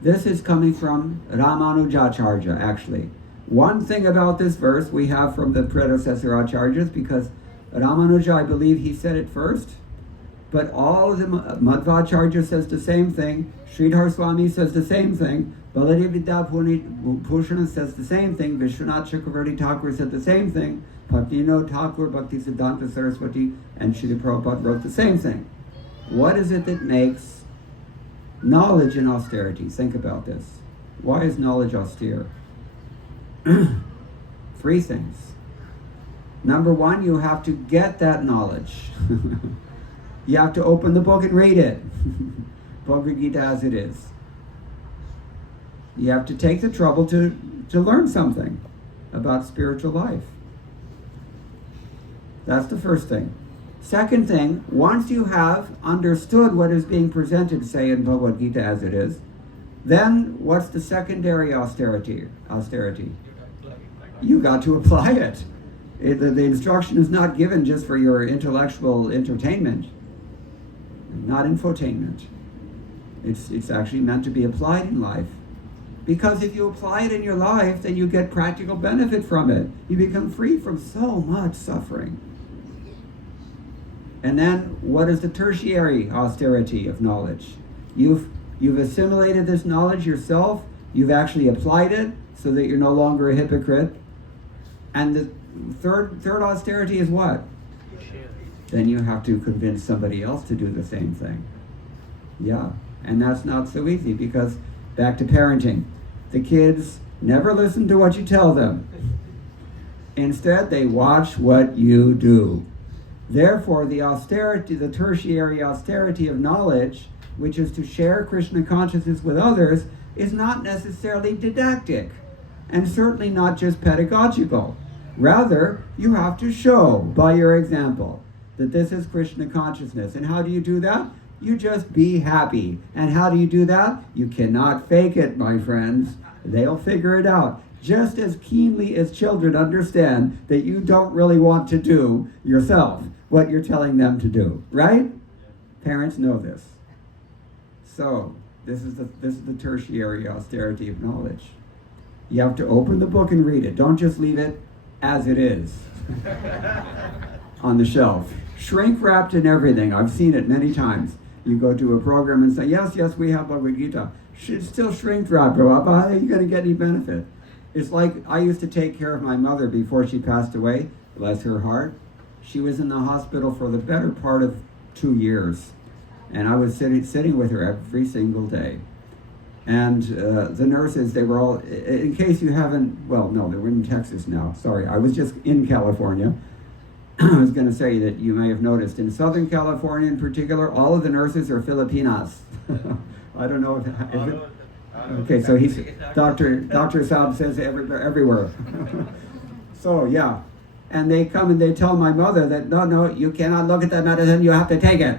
This is coming from Ramanujacharya, actually. One thing about this verse we have from the predecessor acharyas, because Ramanuja, I believe he said it first, but all of the Madhvacharya says the same thing, Sridhar Swami says the same thing, Baladev Vidyabhushana says the same thing, Vishwanath Chakravarti Thakur said the same thing, Bhaktivinoda Thakur, Bhakti Siddhanta Saraswati, and Srila Prabhupada wrote the same thing. What is it that makes knowledge and austerity? Think about this. Why is knowledge austere? 3 things. Number 1, you have to get that knowledge. You have to open the book and read it. Bhagavad Gita as it is. You have to take the trouble to learn something about spiritual life. That's the first thing. Second thing, once you have understood what is being presented, say in Bhagavad Gita as it is, then what's the secondary austerity? You got to apply it. The instruction is not given just for your intellectual entertainment, not infotainment. It's actually meant to be applied in life. Because if you apply it in your life, then you get practical benefit from it. You become free from so much suffering. And then, what is the tertiary austerity of knowledge? You've assimilated this knowledge yourself. You've actually applied it so that you're no longer a hypocrite. And the third austerity is what? Then you have to convince somebody else to do the same thing. Yeah, and that's not so easy, because back to parenting. The kids never listen to what you tell them. Instead, they watch what you do. Therefore, the tertiary austerity of knowledge, which is to share Krishna consciousness with others, is not necessarily didactic, and certainly not just pedagogical. Rather, you have to show by your example that this is Krishna consciousness. And how do you do that? You just be happy. And how do you do that? You cannot fake it, my friends. They'll figure it out. Just as keenly as children understand that you don't really want to do yourself what you're telling them to do, right? Parents know this. So, this is the tertiary austerity of knowledge. You have to open the book and read it. Don't just leave it as it is on the shelf. Shrink wrapped and everything. I've seen it many times. You go to a program and say, yes, we have Bhagavad Gita. It's still shrink wrapped. How are you going to get any benefit? It's like I used to take care of my mother before she passed away, bless her heart. She was in the hospital for the better part of 2 years. And I was sitting with her every single day. And the nurses, they were all, in case you haven't, well, no, they were in Texas now. Sorry, I was just in California. I was going to say that you may have noticed, in Southern California in particular, all of the nurses are Filipinas. I don't know if it, okay, so he's, Dr. Saab says everywhere. So, yeah. And they come and they tell my mother that, no, you cannot look at that medicine, you have to take it.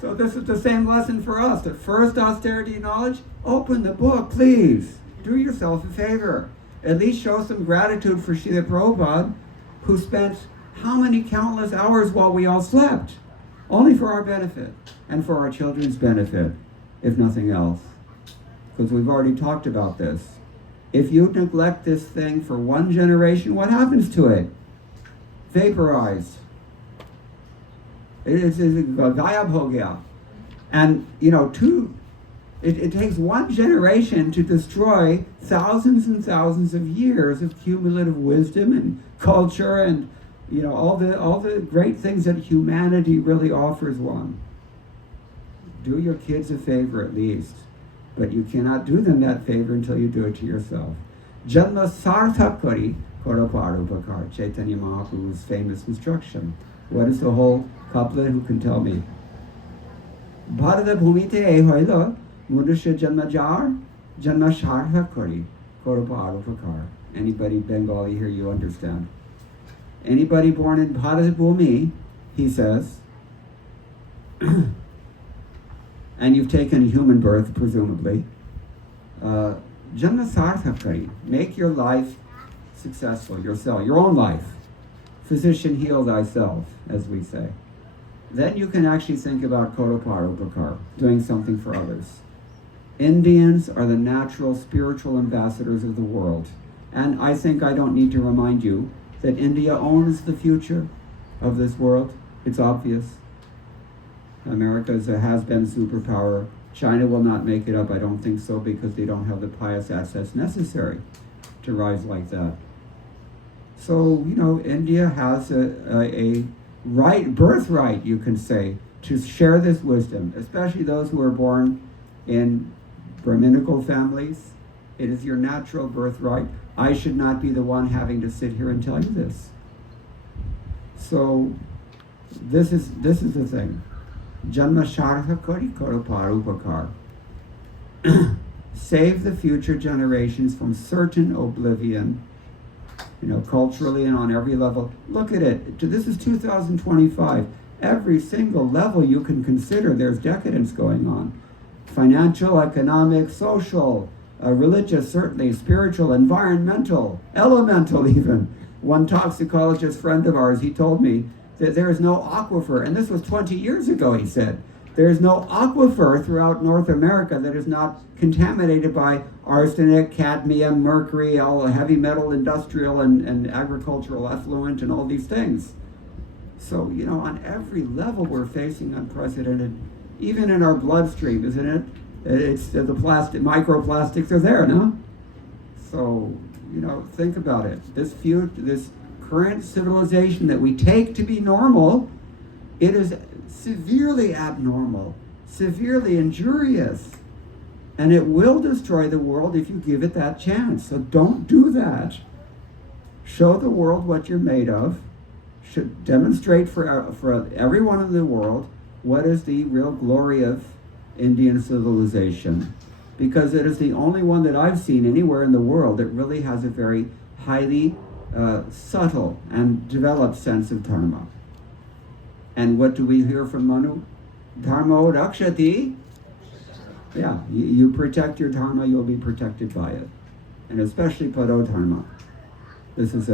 So this is the same lesson for us. The first austerity knowledge, open the book, please. Do yourself a favor. At least show some gratitude for Srila Prabhupada, who spent how many countless hours while we all slept, only for our benefit and for our children's benefit, if nothing else. Because we've already talked about this. If you neglect this thing for one generation, what happens to it? Vaporized. It is gayab ho gaya. And, it takes one generation to destroy thousands and thousands of years of cumulative wisdom and culture and, all the great things that humanity really offers one. Do your kids a favor at least. But you cannot do them that favor until you do it to yourself. Janma sarthak kari koraparupakar, Chaitanya Mahaprabhu's famous instruction. What is the whole couplet? Who can tell me? Bharata bhumite ei hoilo Manusya janma jar janma sarthak kari koraparupakar. Anybody Bengali here, you understand? Anybody born in Bharata Bhumi, he says, and you've taken a human birth, presumably, janma sarthak kari. Make your life successful, yourself, your own life. Physician, heal thyself, as we say. Then you can actually think about koraparupakar, doing something for others. Indians are the natural spiritual ambassadors of the world. And I think I don't need to remind you that India owns the future of this world. It's obvious. America has been superpower. China will not make it up, I don't think so, because they don't have the pious assets necessary to rise like that. So, India has a birthright, you can say, to share this wisdom, especially those who are born in Brahminical families. It is your natural birthright. I should not be the one having to sit here and tell you this. So, this is the thing. Janma sarthak kari koraparupakar. Save the future generations from certain oblivion, culturally and on every level. Look at it. This is 2025. Every single level you can consider, there's decadence going on. Financial, economic, social, religious, certainly, spiritual, environmental, elemental even. One toxicologist friend of ours, he told me that there is no aquifer, and this was 20 years ago, he said. There is no aquifer throughout North America that is not contaminated by arsenic, cadmium, mercury, all the heavy metal, industrial and agricultural effluent and all these things. So, on every level we're facing unprecedented, even in our bloodstream, isn't it? It's the plastic, microplastics are there, no? So, think about it. This current civilization that we take to be normal, it is severely abnormal, severely injurious, and it will destroy the world if you give it that chance. So don't do that. Show the world what you're made of. Should demonstrate for everyone in the world what is the real glory of Indian civilization, because it is the only one that I've seen anywhere in the world that really has a very highly subtle and developed sense of dharma. And what do we hear from Manu? Dharma rakshati. Yeah, you protect your dharma, you'll be protected by it. And especially pado dharma. This is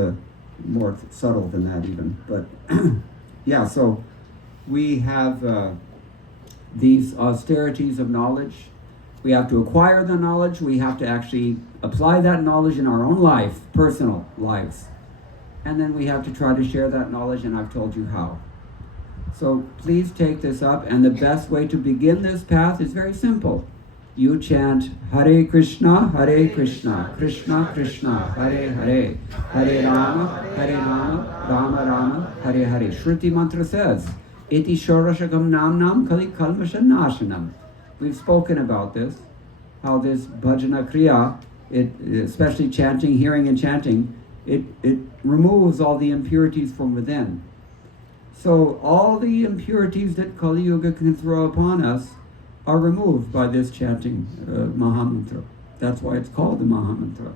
more subtle than that even. But yeah, so we have these austerities of knowledge. We have to acquire the knowledge. We have to actually apply that knowledge in our own life, personal lives. And then we have to try to share that knowledge, and I've told you how. So please take this up, and the best way to begin this path is very simple. You chant Hare Krishna, Krishna Krishna, Hare Hare, Hare Rama, Rama Rama, Hare Hare. Shruti mantra says, Iti Shorashakam Nam Kali Kalmasha Nashanam. We've spoken about this, how this bhajana kriya, especially chanting, hearing and chanting, it removes all the impurities from within. So all the impurities that Kali Yuga can throw upon us are removed by this chanting Mahamantra. That's why it's called the Mahamantra.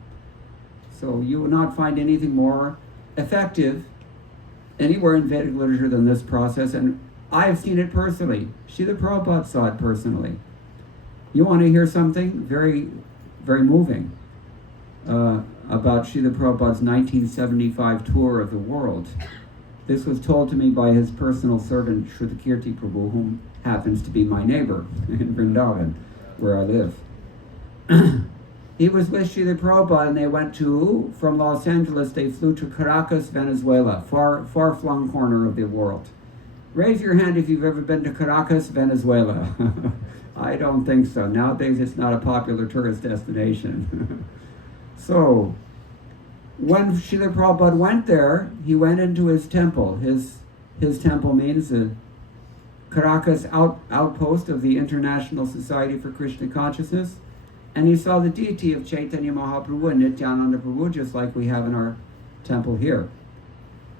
So you will not find anything more effective anywhere in Vedic literature than this process, and I've seen it personally. Srila Prabhupada saw it personally. You want to hear something very, very moving? about Srila Prabhupada's 1975 tour of the world. This was told to me by his personal servant, Shrutakirti Prabhu, whom happens to be my neighbor in Vrindavan, where I live. He was with Srila Prabhupada, and they went from Los Angeles, they flew to Caracas, Venezuela, far-flung corner of the world. Raise your hand if you've ever been to Caracas, Venezuela. I don't think so. Nowadays it's not a popular tourist destination. So, when Srila Prabhupada went there, he went into his temple. His temple means the Caracas outpost of the International Society for Krishna Consciousness. And he saw the deity of Chaitanya Mahaprabhu and Nityananda Prabhu, just like we have in our temple here.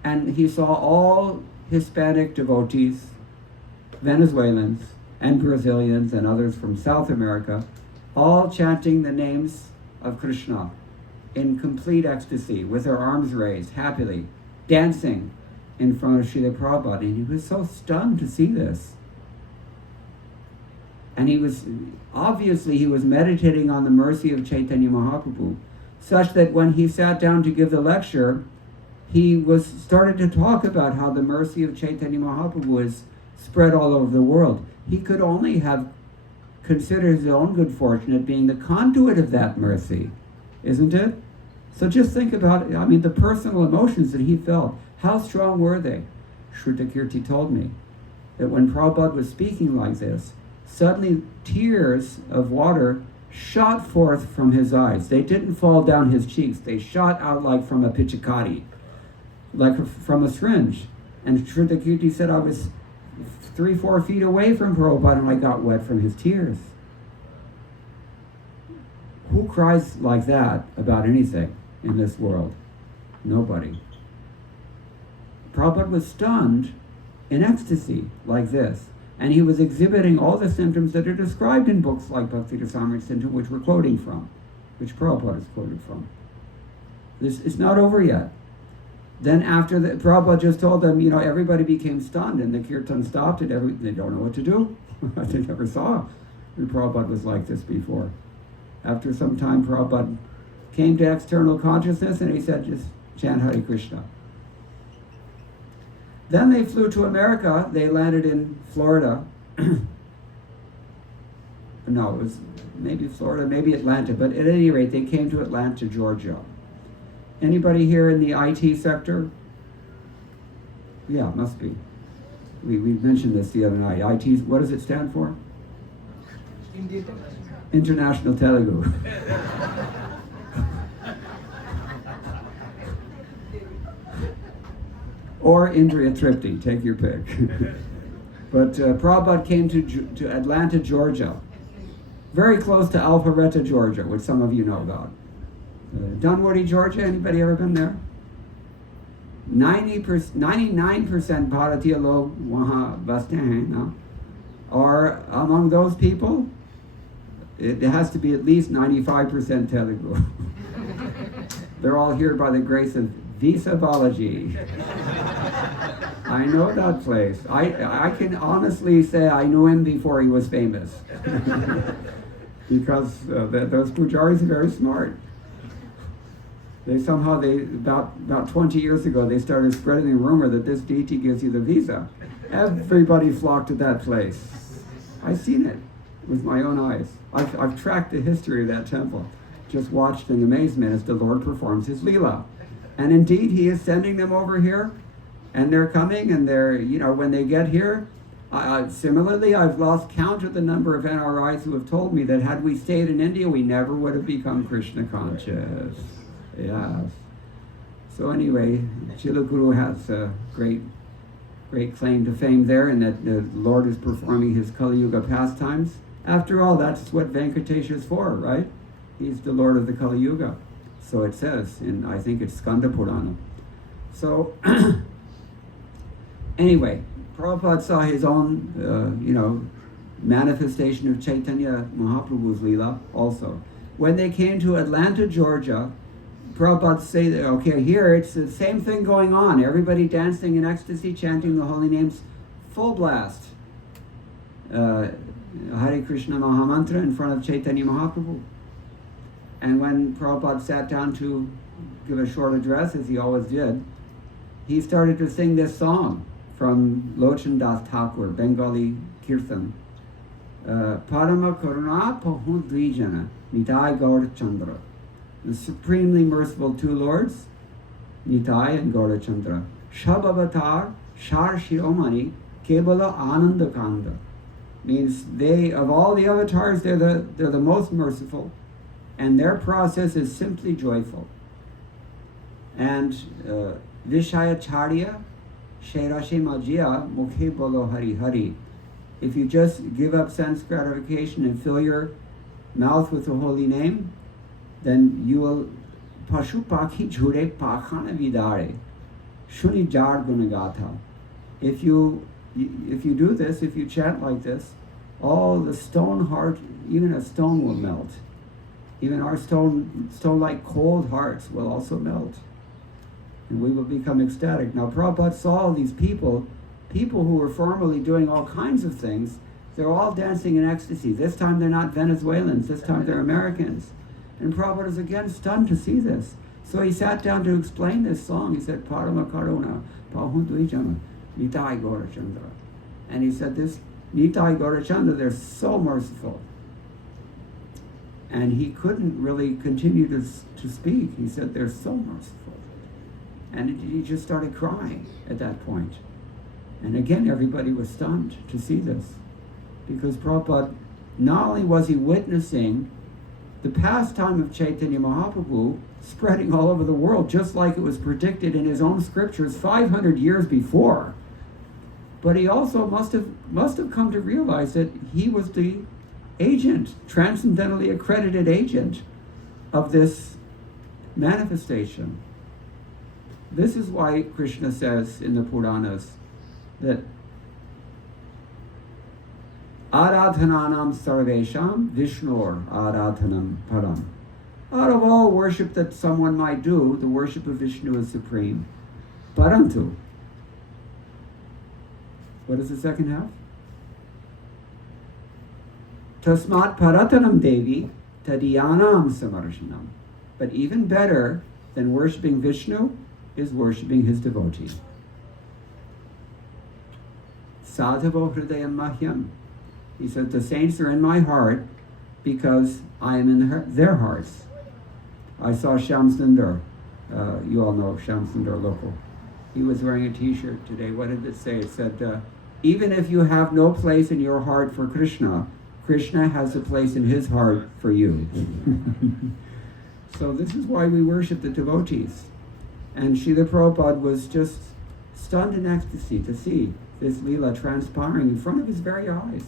And he saw all Hispanic devotees, Venezuelans and Brazilians and others from South America, all chanting the names of Krishna in complete ecstasy, with their arms raised, happily, dancing in front of Srila Prabhupada. And he was so stunned to see this. And he was meditating on the mercy of Chaitanya Mahaprabhu, such that when he sat down to give the lecture, he started to talk about how the mercy of Chaitanya Mahaprabhu is spread all over the world. He could only have considered his own good fortune at being the conduit of that mercy, isn't it? So just think about it. The personal emotions that he felt. How strong were they? Shrutakirti told me that when Prabhupada was speaking like this, suddenly tears of water shot forth from his eyes. They didn't fall down his cheeks. They shot out like from a pichikari, like from a syringe. And Shrutakirti said, I was 3-4 feet away from Prabhupada and I got wet from his tears. Who cries like that about anything in this world? Nobody. Prabhupada was stunned in ecstasy like this. And he was exhibiting all the symptoms that are described in books like Bhakti Rasamrita Sindhu, which we're quoting from, which Prabhupada is quoted from. It's not over yet. Then after that, Prabhupada just told them, everybody became stunned and the kirtan stopped and they don't know what to do. They never saw Prabhupada was like this before. After some time, Prabhupada came to external consciousness and he said, just chant Hare Krishna. Then they flew to America. They landed in Florida. No, it was maybe Florida, maybe Atlanta, but at any rate, they came to Atlanta, Georgia. Anybody here in the IT sector? Yeah, must be. We mentioned this the other night. IT, what does it stand for? International Telugu. Or Indriya Tripti, take your pick. But Prabhupada came to Atlanta, Georgia, very close to Alpharetta, Georgia, which some of you know about. Dunwoody, Georgia, anybody ever been there? 99% Bharatiya log wahan baste hain, no? Or among those people, it has to be at least 95% Telugu. They're all here by the grace of Visa Balaji. I know that place. I can honestly say I knew him before he was famous. Because those pujaris are very smart. About 20 years ago, they started spreading the rumor that this deity gives you the visa. Everybody flocked to that place. I've seen it with my own eyes. I've tracked the history of that temple. Just watched in amazement as the Lord performs his Leela. And indeed, he is sending them over here, and they're coming, and they're, when they get here, similarly, I've lost count of the number of NRIs who have told me that had we stayed in India, we never would have become Krishna conscious. Yes. So anyway, Srila Guru has a great claim to fame there, and that the Lord is performing his Kali Yuga pastimes. After all, that's what Venkatesha is for, right? He's the Lord of the Kali Yuga. So it says, I think it's Skanda Purana. So, anyway, Prabhupada saw his own, manifestation of Chaitanya Mahaprabhu's Leela also. When they came to Atlanta, Georgia, Prabhupada said, okay, here it's the same thing going on. Everybody dancing in ecstasy, chanting the holy names, full blast. Hare Krishna Mahamantra in front of Chaitanya Mahaprabhu. And when Prabhupada sat down to give a short address, as he always did, he started to sing this song from Lochan Das Thakur, Bengali Kirtan. Parama Karuna Pahu Dvijana, Nitai Gaur Chandra. The supremely merciful two lords, Nitai and Gaura Chandra. Shab Avatar, Shar Shiromani, Kebala Ananda Kanda. Means they, of all the avatars, they're the most merciful, and their process is simply joyful. And Vishayacharya, Shairashi Majia, Mukhe Bolo Hari Hari. If you just give up sense gratification and fill your mouth with the holy name, then you will Pashu Pakhi Jhure Pakhana Vidare. Shuni Jar Gunagatha. If you do this, if you chant like this, all the stone heart, even a stone will melt. Even our stone-like cold hearts will also melt. And we will become ecstatic. Now Prabhupada saw all these people who were formerly doing all kinds of things, they're all dancing in ecstasy. This time they're not Venezuelans, this time they're Americans. And Prabhupada is again stunned to see this. So he sat down to explain this song. He said, Parama Karuna, Pahundwijama, Nitai Gaurachandra. And he said this, Nitai Gaurachandra, they're so merciful. And he couldn't really continue to speak. He said, they're so merciful. And he just started crying at that point. And again, everybody was stunned to see this. Because Prabhupada, not only was he witnessing the pastime of Chaitanya Mahaprabhu spreading all over the world, just like it was predicted in his own scriptures 500 years before, but he also must have come to realize that he was the agent, transcendentally accredited agent of this manifestation. This is why Krishna says in the Puranas that Aradhananam sarvesham Vishnur aradhanam param. Out of all worship that someone might do, the worship of Vishnu is supreme. Parantu. What is the second half? Tasmat paratanam devi tadiyanam samarshanam. But even better than worshipping Vishnu is worshipping his devotee. Sadhavo hridayam mahyam. He said, the saints are in my heart because I am in their hearts. I saw Shyam Sundar, you all know Shyam Sundar local. He was wearing a t-shirt today. What did it say? It said, even if you have no place in your heart for Krishna, Krishna has a place in his heart for you. So this is why we worship the devotees. And Srila Prabhupada was just stunned in ecstasy to see this Leela transpiring in front of his very eyes.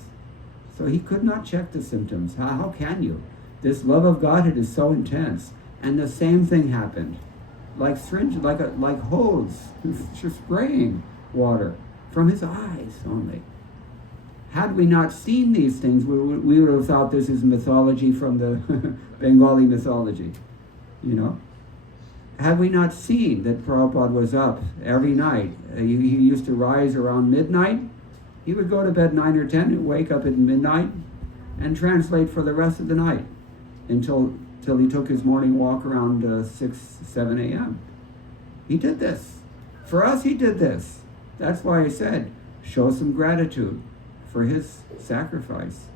So he could not check the symptoms. How can you? This love of Godhead is so intense. And the same thing happened. Like hose, just spraying water from his eyes only. Had we not seen these things, we would have thought this is mythology from the Bengali mythology, you know. Had we not seen that Prabhupada was up every night, he used to rise around midnight. He would go to bed 9 or 10 and wake up at midnight and translate for the rest of the night until he took his morning walk around 6, 7 a.m. He did this. For us, he did this. That's why I said, show some gratitude for his sacrifice.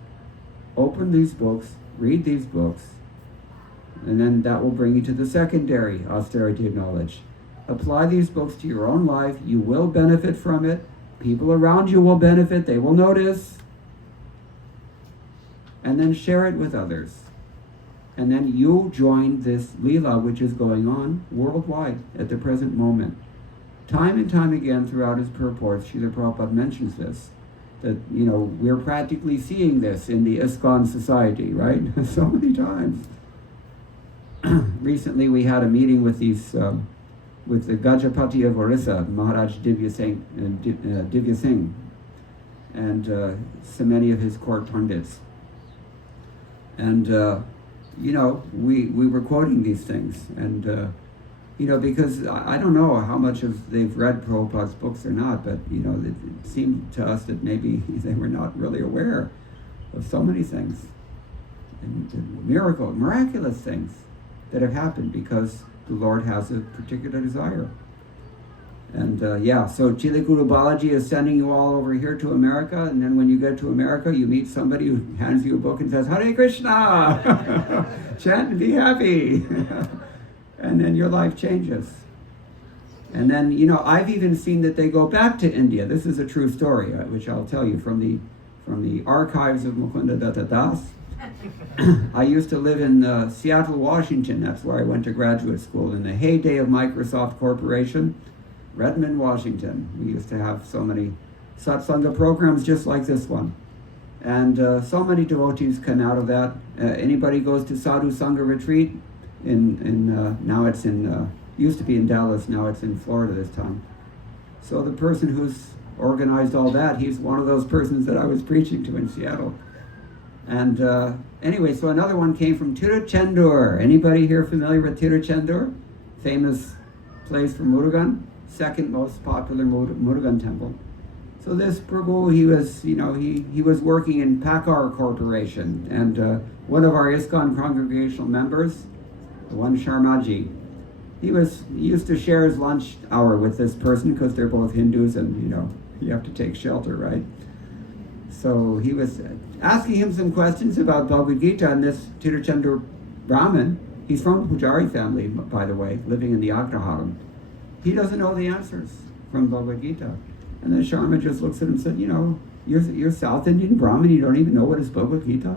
Open these books, read these books, and then that will bring you to the secondary austerity of knowledge. Apply these books to your own life. You will benefit from it. People around you will benefit. They will notice. And then share it with others. And then you join this Leela which is going on worldwide at the present moment. Time and time again throughout his purports, Srila Prabhupada mentions this. That, we're practically seeing this in the ISKCON society, right? So many times. Recently we had a meeting with with the Gajapati of Orissa, Maharaj Divya Singh, and so many of his court pundits. And, we were quoting these things. And, because I don't know how much of they've read Prabhupada's books or not, but, it seemed to us that maybe they were not really aware of so many things. and miraculous things that have happened because the Lord has a particular desire. And so Chile Guru Balaji is sending you all over here to America, and then when you get to America, you meet somebody who hands you a book and says, Hare Krishna! Chant and be happy! And then your life changes. And then, I've even seen that they go back to India. This is a true story, which I'll tell you from the archives of Mukunda Datta Das. I used to live in Seattle, Washington. That's where I went to graduate school in the heyday of Microsoft Corporation. Redmond, Washington. We used to have so many satsanga programs just like this one. And so many devotees come out of that. Anybody goes to Sadhu Sangha retreat, now it's used to be in Dallas, now it's in Florida this time. So the person who's organized all that, he's one of those persons that I was preaching to in Seattle. And anyway, so another one came from Tiruchendur. Anybody here familiar with Tiruchendur? Famous place for Murugan? Second most popular Murugan temple. So this Prabhu, he was working in Pakar Corporation, and one of our ISKCON congregational members, one Sharmaji, he used to share his lunch hour with this person because they're both Hindus, and you have to take shelter, right? So he was asking him some questions about Bhagavad Gita, and this Tiruchendur Brahmin, he's from a Pujari family, by the way, living in the Agraharam. He doesn't know the answers from Bhagavad Gita. And then Sharma just looks at him and said, you're South Indian Brahmin, you don't even know what is Bhagavad Gita?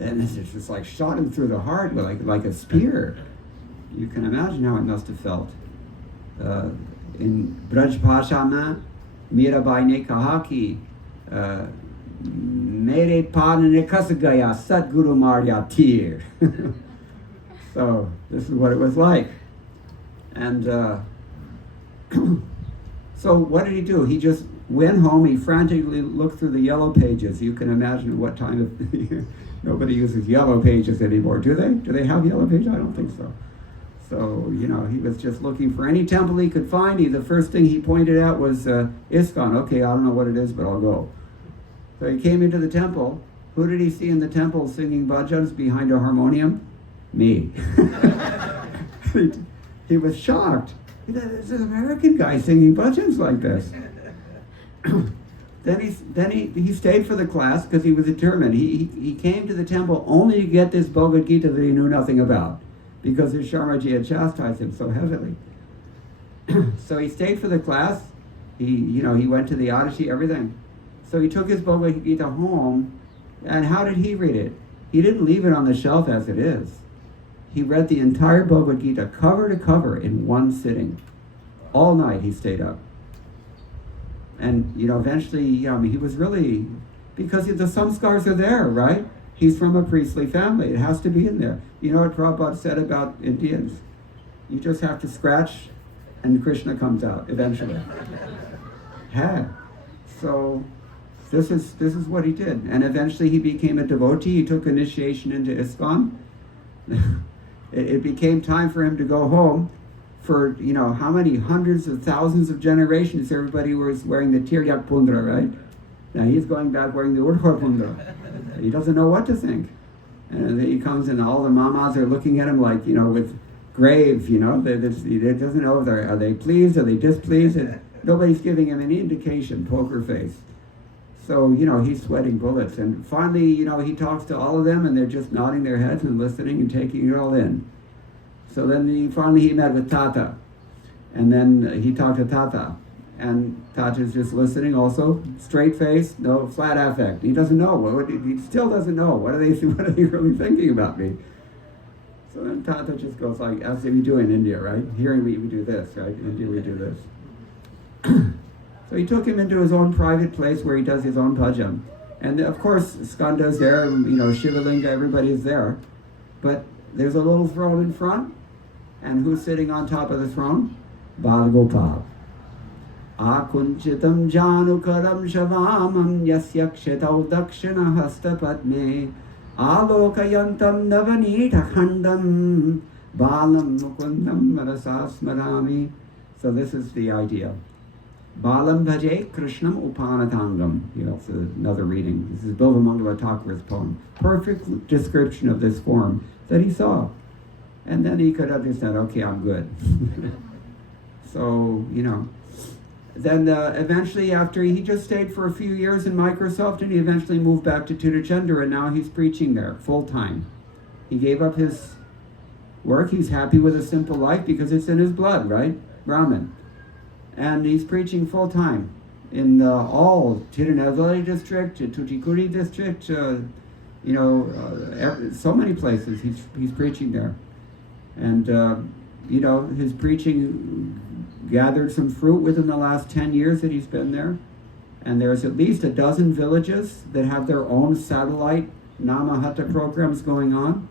And it's just like shot him through the heart like a spear. You can imagine how it must have felt. In Braj Bhasha mein, Mirabai ne kaha ki, mere paan ne kas gaya, Satguru Marya tir. So this is what it was like. And so what did he do? He just went home, he frantically looked through the yellow pages. You can imagine what time of... Nobody uses yellow pages anymore, do they? Do they have yellow pages? I don't think so. So, he was just looking for any temple he could find. The first thing he pointed out was ISKCON. Okay, I don't know what it is, but I'll go. So he came into the temple. Who did he see in the temple singing bhajans behind a harmonium? Me. He was shocked. There's an American guy singing bhajans like this. Then he stayed for the class because he was determined. He came to the temple only to get this Bhagavad Gita that he knew nothing about, because his Sharmaji had chastised him so heavily. So he stayed for the class. He went to the Adashi, everything. So he took his Bhagavad Gita home, and how did he read it? He didn't leave it on the shelf as it is. He read the entire Bhagavad Gita, cover to cover, in one sitting. All night he stayed up. And, eventually, he was really, because the samskars are there, right? He's from a priestly family. It has to be in there. You know what Prabhupada said about Indians? You just have to scratch, and Krishna comes out, eventually. So, this is what he did. And eventually he became a devotee. He took initiation into ISKCON. It became time for him to go home. For, how many hundreds of thousands of generations everybody was wearing the Tiryak Pundra, right? Now he's going back wearing the Urdhva Pundra. He doesn't know what to think. And then he comes and all the mamas are looking at him like, with grave, he doesn't know if are they pleased, are they displeased? And nobody's giving him any indication, poker face. So, he's sweating bullets. And finally, he talks to all of them, and they're just nodding their heads and listening and taking it all in. So then finally he met with Datta. And then he talked to Datta. And Datta's just listening also, straight face, no flat affect. He doesn't know. He still doesn't know. What are they really thinking about me? So then Datta just goes like, as we do in India, right? Here we do this, right? In India we do this. So he took him into his own private place where he does his own bhajan. And of course, Skanda's there, Shivalinga, everybody's there. But there's a little throne in front, and who's sitting on top of the throne? Balagopal. Akunchitam janukaram shavamam yasyakshitau dakshina hastapadme alokayantam navanita khandam balam mukundam marasasmarami. So this is the idea. Balam bhaje Krishnam upanatangam. That's another reading. This is Bilvamangala Thakur's poem. Perfect description of this form that he saw. And then he could understand, okay, I'm good. So, then eventually after he just stayed for a few years in Microsoft, and he eventually moved back to Tiruchendur, and now he's preaching there full time. He gave up his work. He's happy with a simple life because it's in his blood, right? Brahmin. And he's preaching full time in all Tirunelveli district, Tuticorin district, so many places he's preaching there. And, his preaching gathered some fruit within the last 10 years that he's been there. And there's at least a dozen villages that have their own satellite Namahatta programs going on.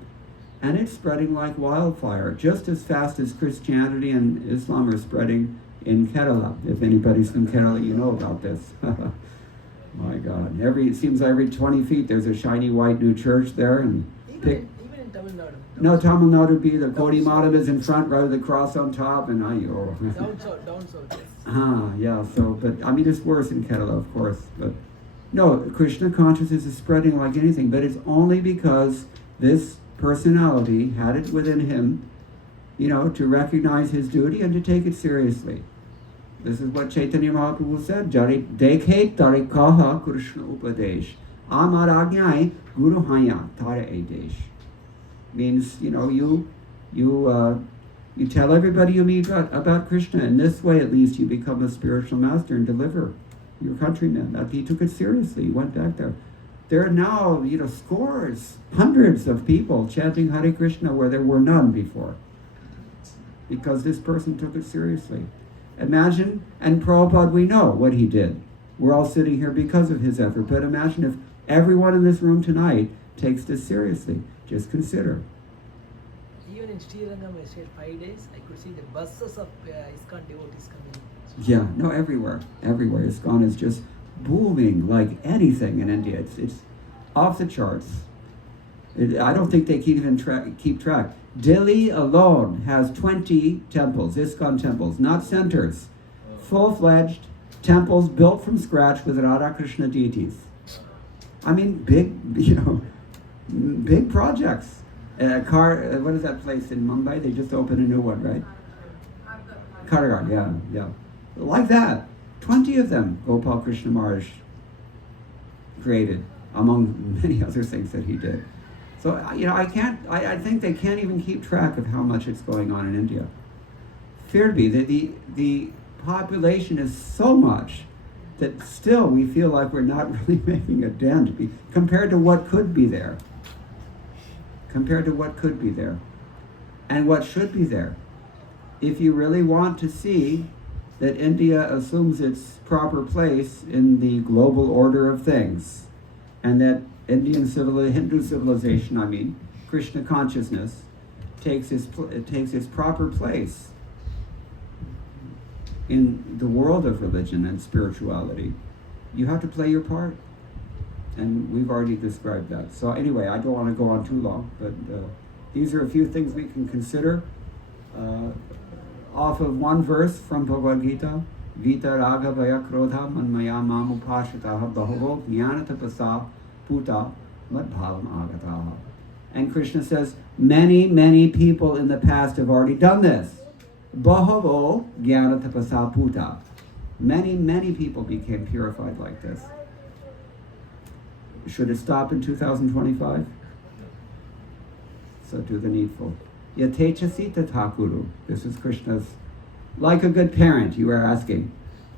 And it's spreading like wildfire, just as fast as Christianity and Islam are spreading in Kerala. If anybody's from Kerala, you know about this. My God. It seems every 20 feet there's a shiny white new church there. And even in Tamil Nadu. No, Tamil Nadu be the Kodi Madhav is in front, right with the cross on top, and Down south, yes. But it's worse in Kerala, of course. But no, Krishna consciousness is spreading like anything, but it's only because this personality had it within him, to recognize his duty and to take it seriously. This is what Chaitanya Mahaprabhu said, Jari dekhe tari kaha Krishna upadesh, amar agyai guru haya tara edesh. Means, you tell everybody you meet about Krishna. In this way, at least, you become a spiritual master and deliver your countrymen. He took it seriously. He went back there. There are now, scores, hundreds of people chanting Hare Krishna where there were none before, because this person took it seriously. Imagine, and Prabhupada, we know what he did. We're all sitting here because of his effort, but imagine if everyone in this room tonight takes this seriously. Just consider. Even in Sri Lanka, I stayed 5 days. I could see the buses of ISKCON devotees coming. Yeah, no, everywhere. ISKCON is just booming like anything in India. It's off the charts. I don't think they keep track. Delhi alone has 20 temples, ISKCON temples, not centers. Full-fledged temples built from scratch with Radha Krishna deities. Big projects. What is that place in Mumbai? They just opened a new one, right? Karagar, yeah. Like that. 20 of them Gopal Krishna Maharaj created, among many other things that he did. So, I think they can't even keep track of how much it's going on in India. Fear be that the population is so much that still we feel like we're not really making a dent compared to what could be there. And what should be there. If you really want to see that India assumes its proper place in the global order of things, and that Hindu civilization, Krishna consciousness, takes its proper place in the world of religion and spirituality, you have to play your part. And we've already described that. So anyway, I don't want to go on too long, but these are a few things we can consider off of one verse from Bhagavad Gita. Vita raga vaya krodha manmaya mamupashataha bahavo jnana tapasa puta madbhavam agataha. And Krishna says, many people in the past have already done this. Bahavo jnana tapasa puta. Many people became purified like this. Should it stop in 2025? So do the needful. Yatechasita Thakuru. This is Krishna's. Like a good parent, you are asking.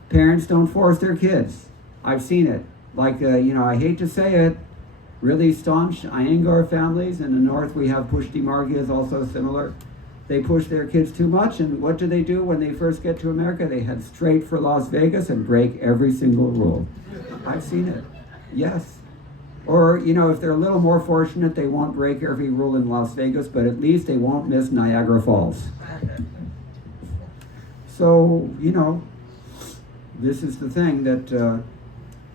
Parents don't force their kids. I've seen it. Like, I hate to say it, really staunch Iyengar families. In the north we have Pushti Margi is also similar. They push their kids too much, and what do they do when they first get to America? They head straight for Las Vegas and break every single rule. I've seen it. Yes. Or, if they're a little more fortunate, they won't break every rule in Las Vegas, but at least they won't miss Niagara Falls. So, this is the thing that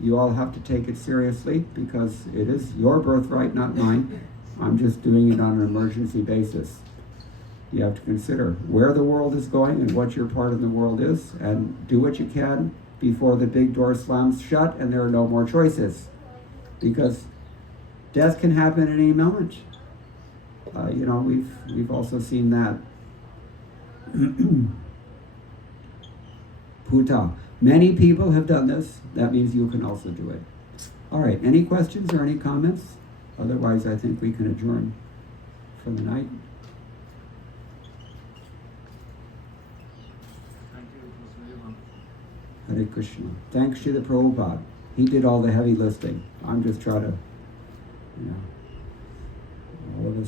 you all have to take it seriously, because it is your birthright, not mine. I'm just doing it on an emergency basis. You have to consider where the world is going and what your part in the world is, and do what you can before the big door slams shut and there are no more choices. Because death can happen at any moment. We've also seen that. Puta. Many people have done this. That means you can also do it. All right. Any questions or any comments? Otherwise, I think we can adjourn for the night. Thank you. It was very wonderful. Hare Krishna. Thanks to the Prabhupada. He did all the heavy lifting. I'm just trying to, all of us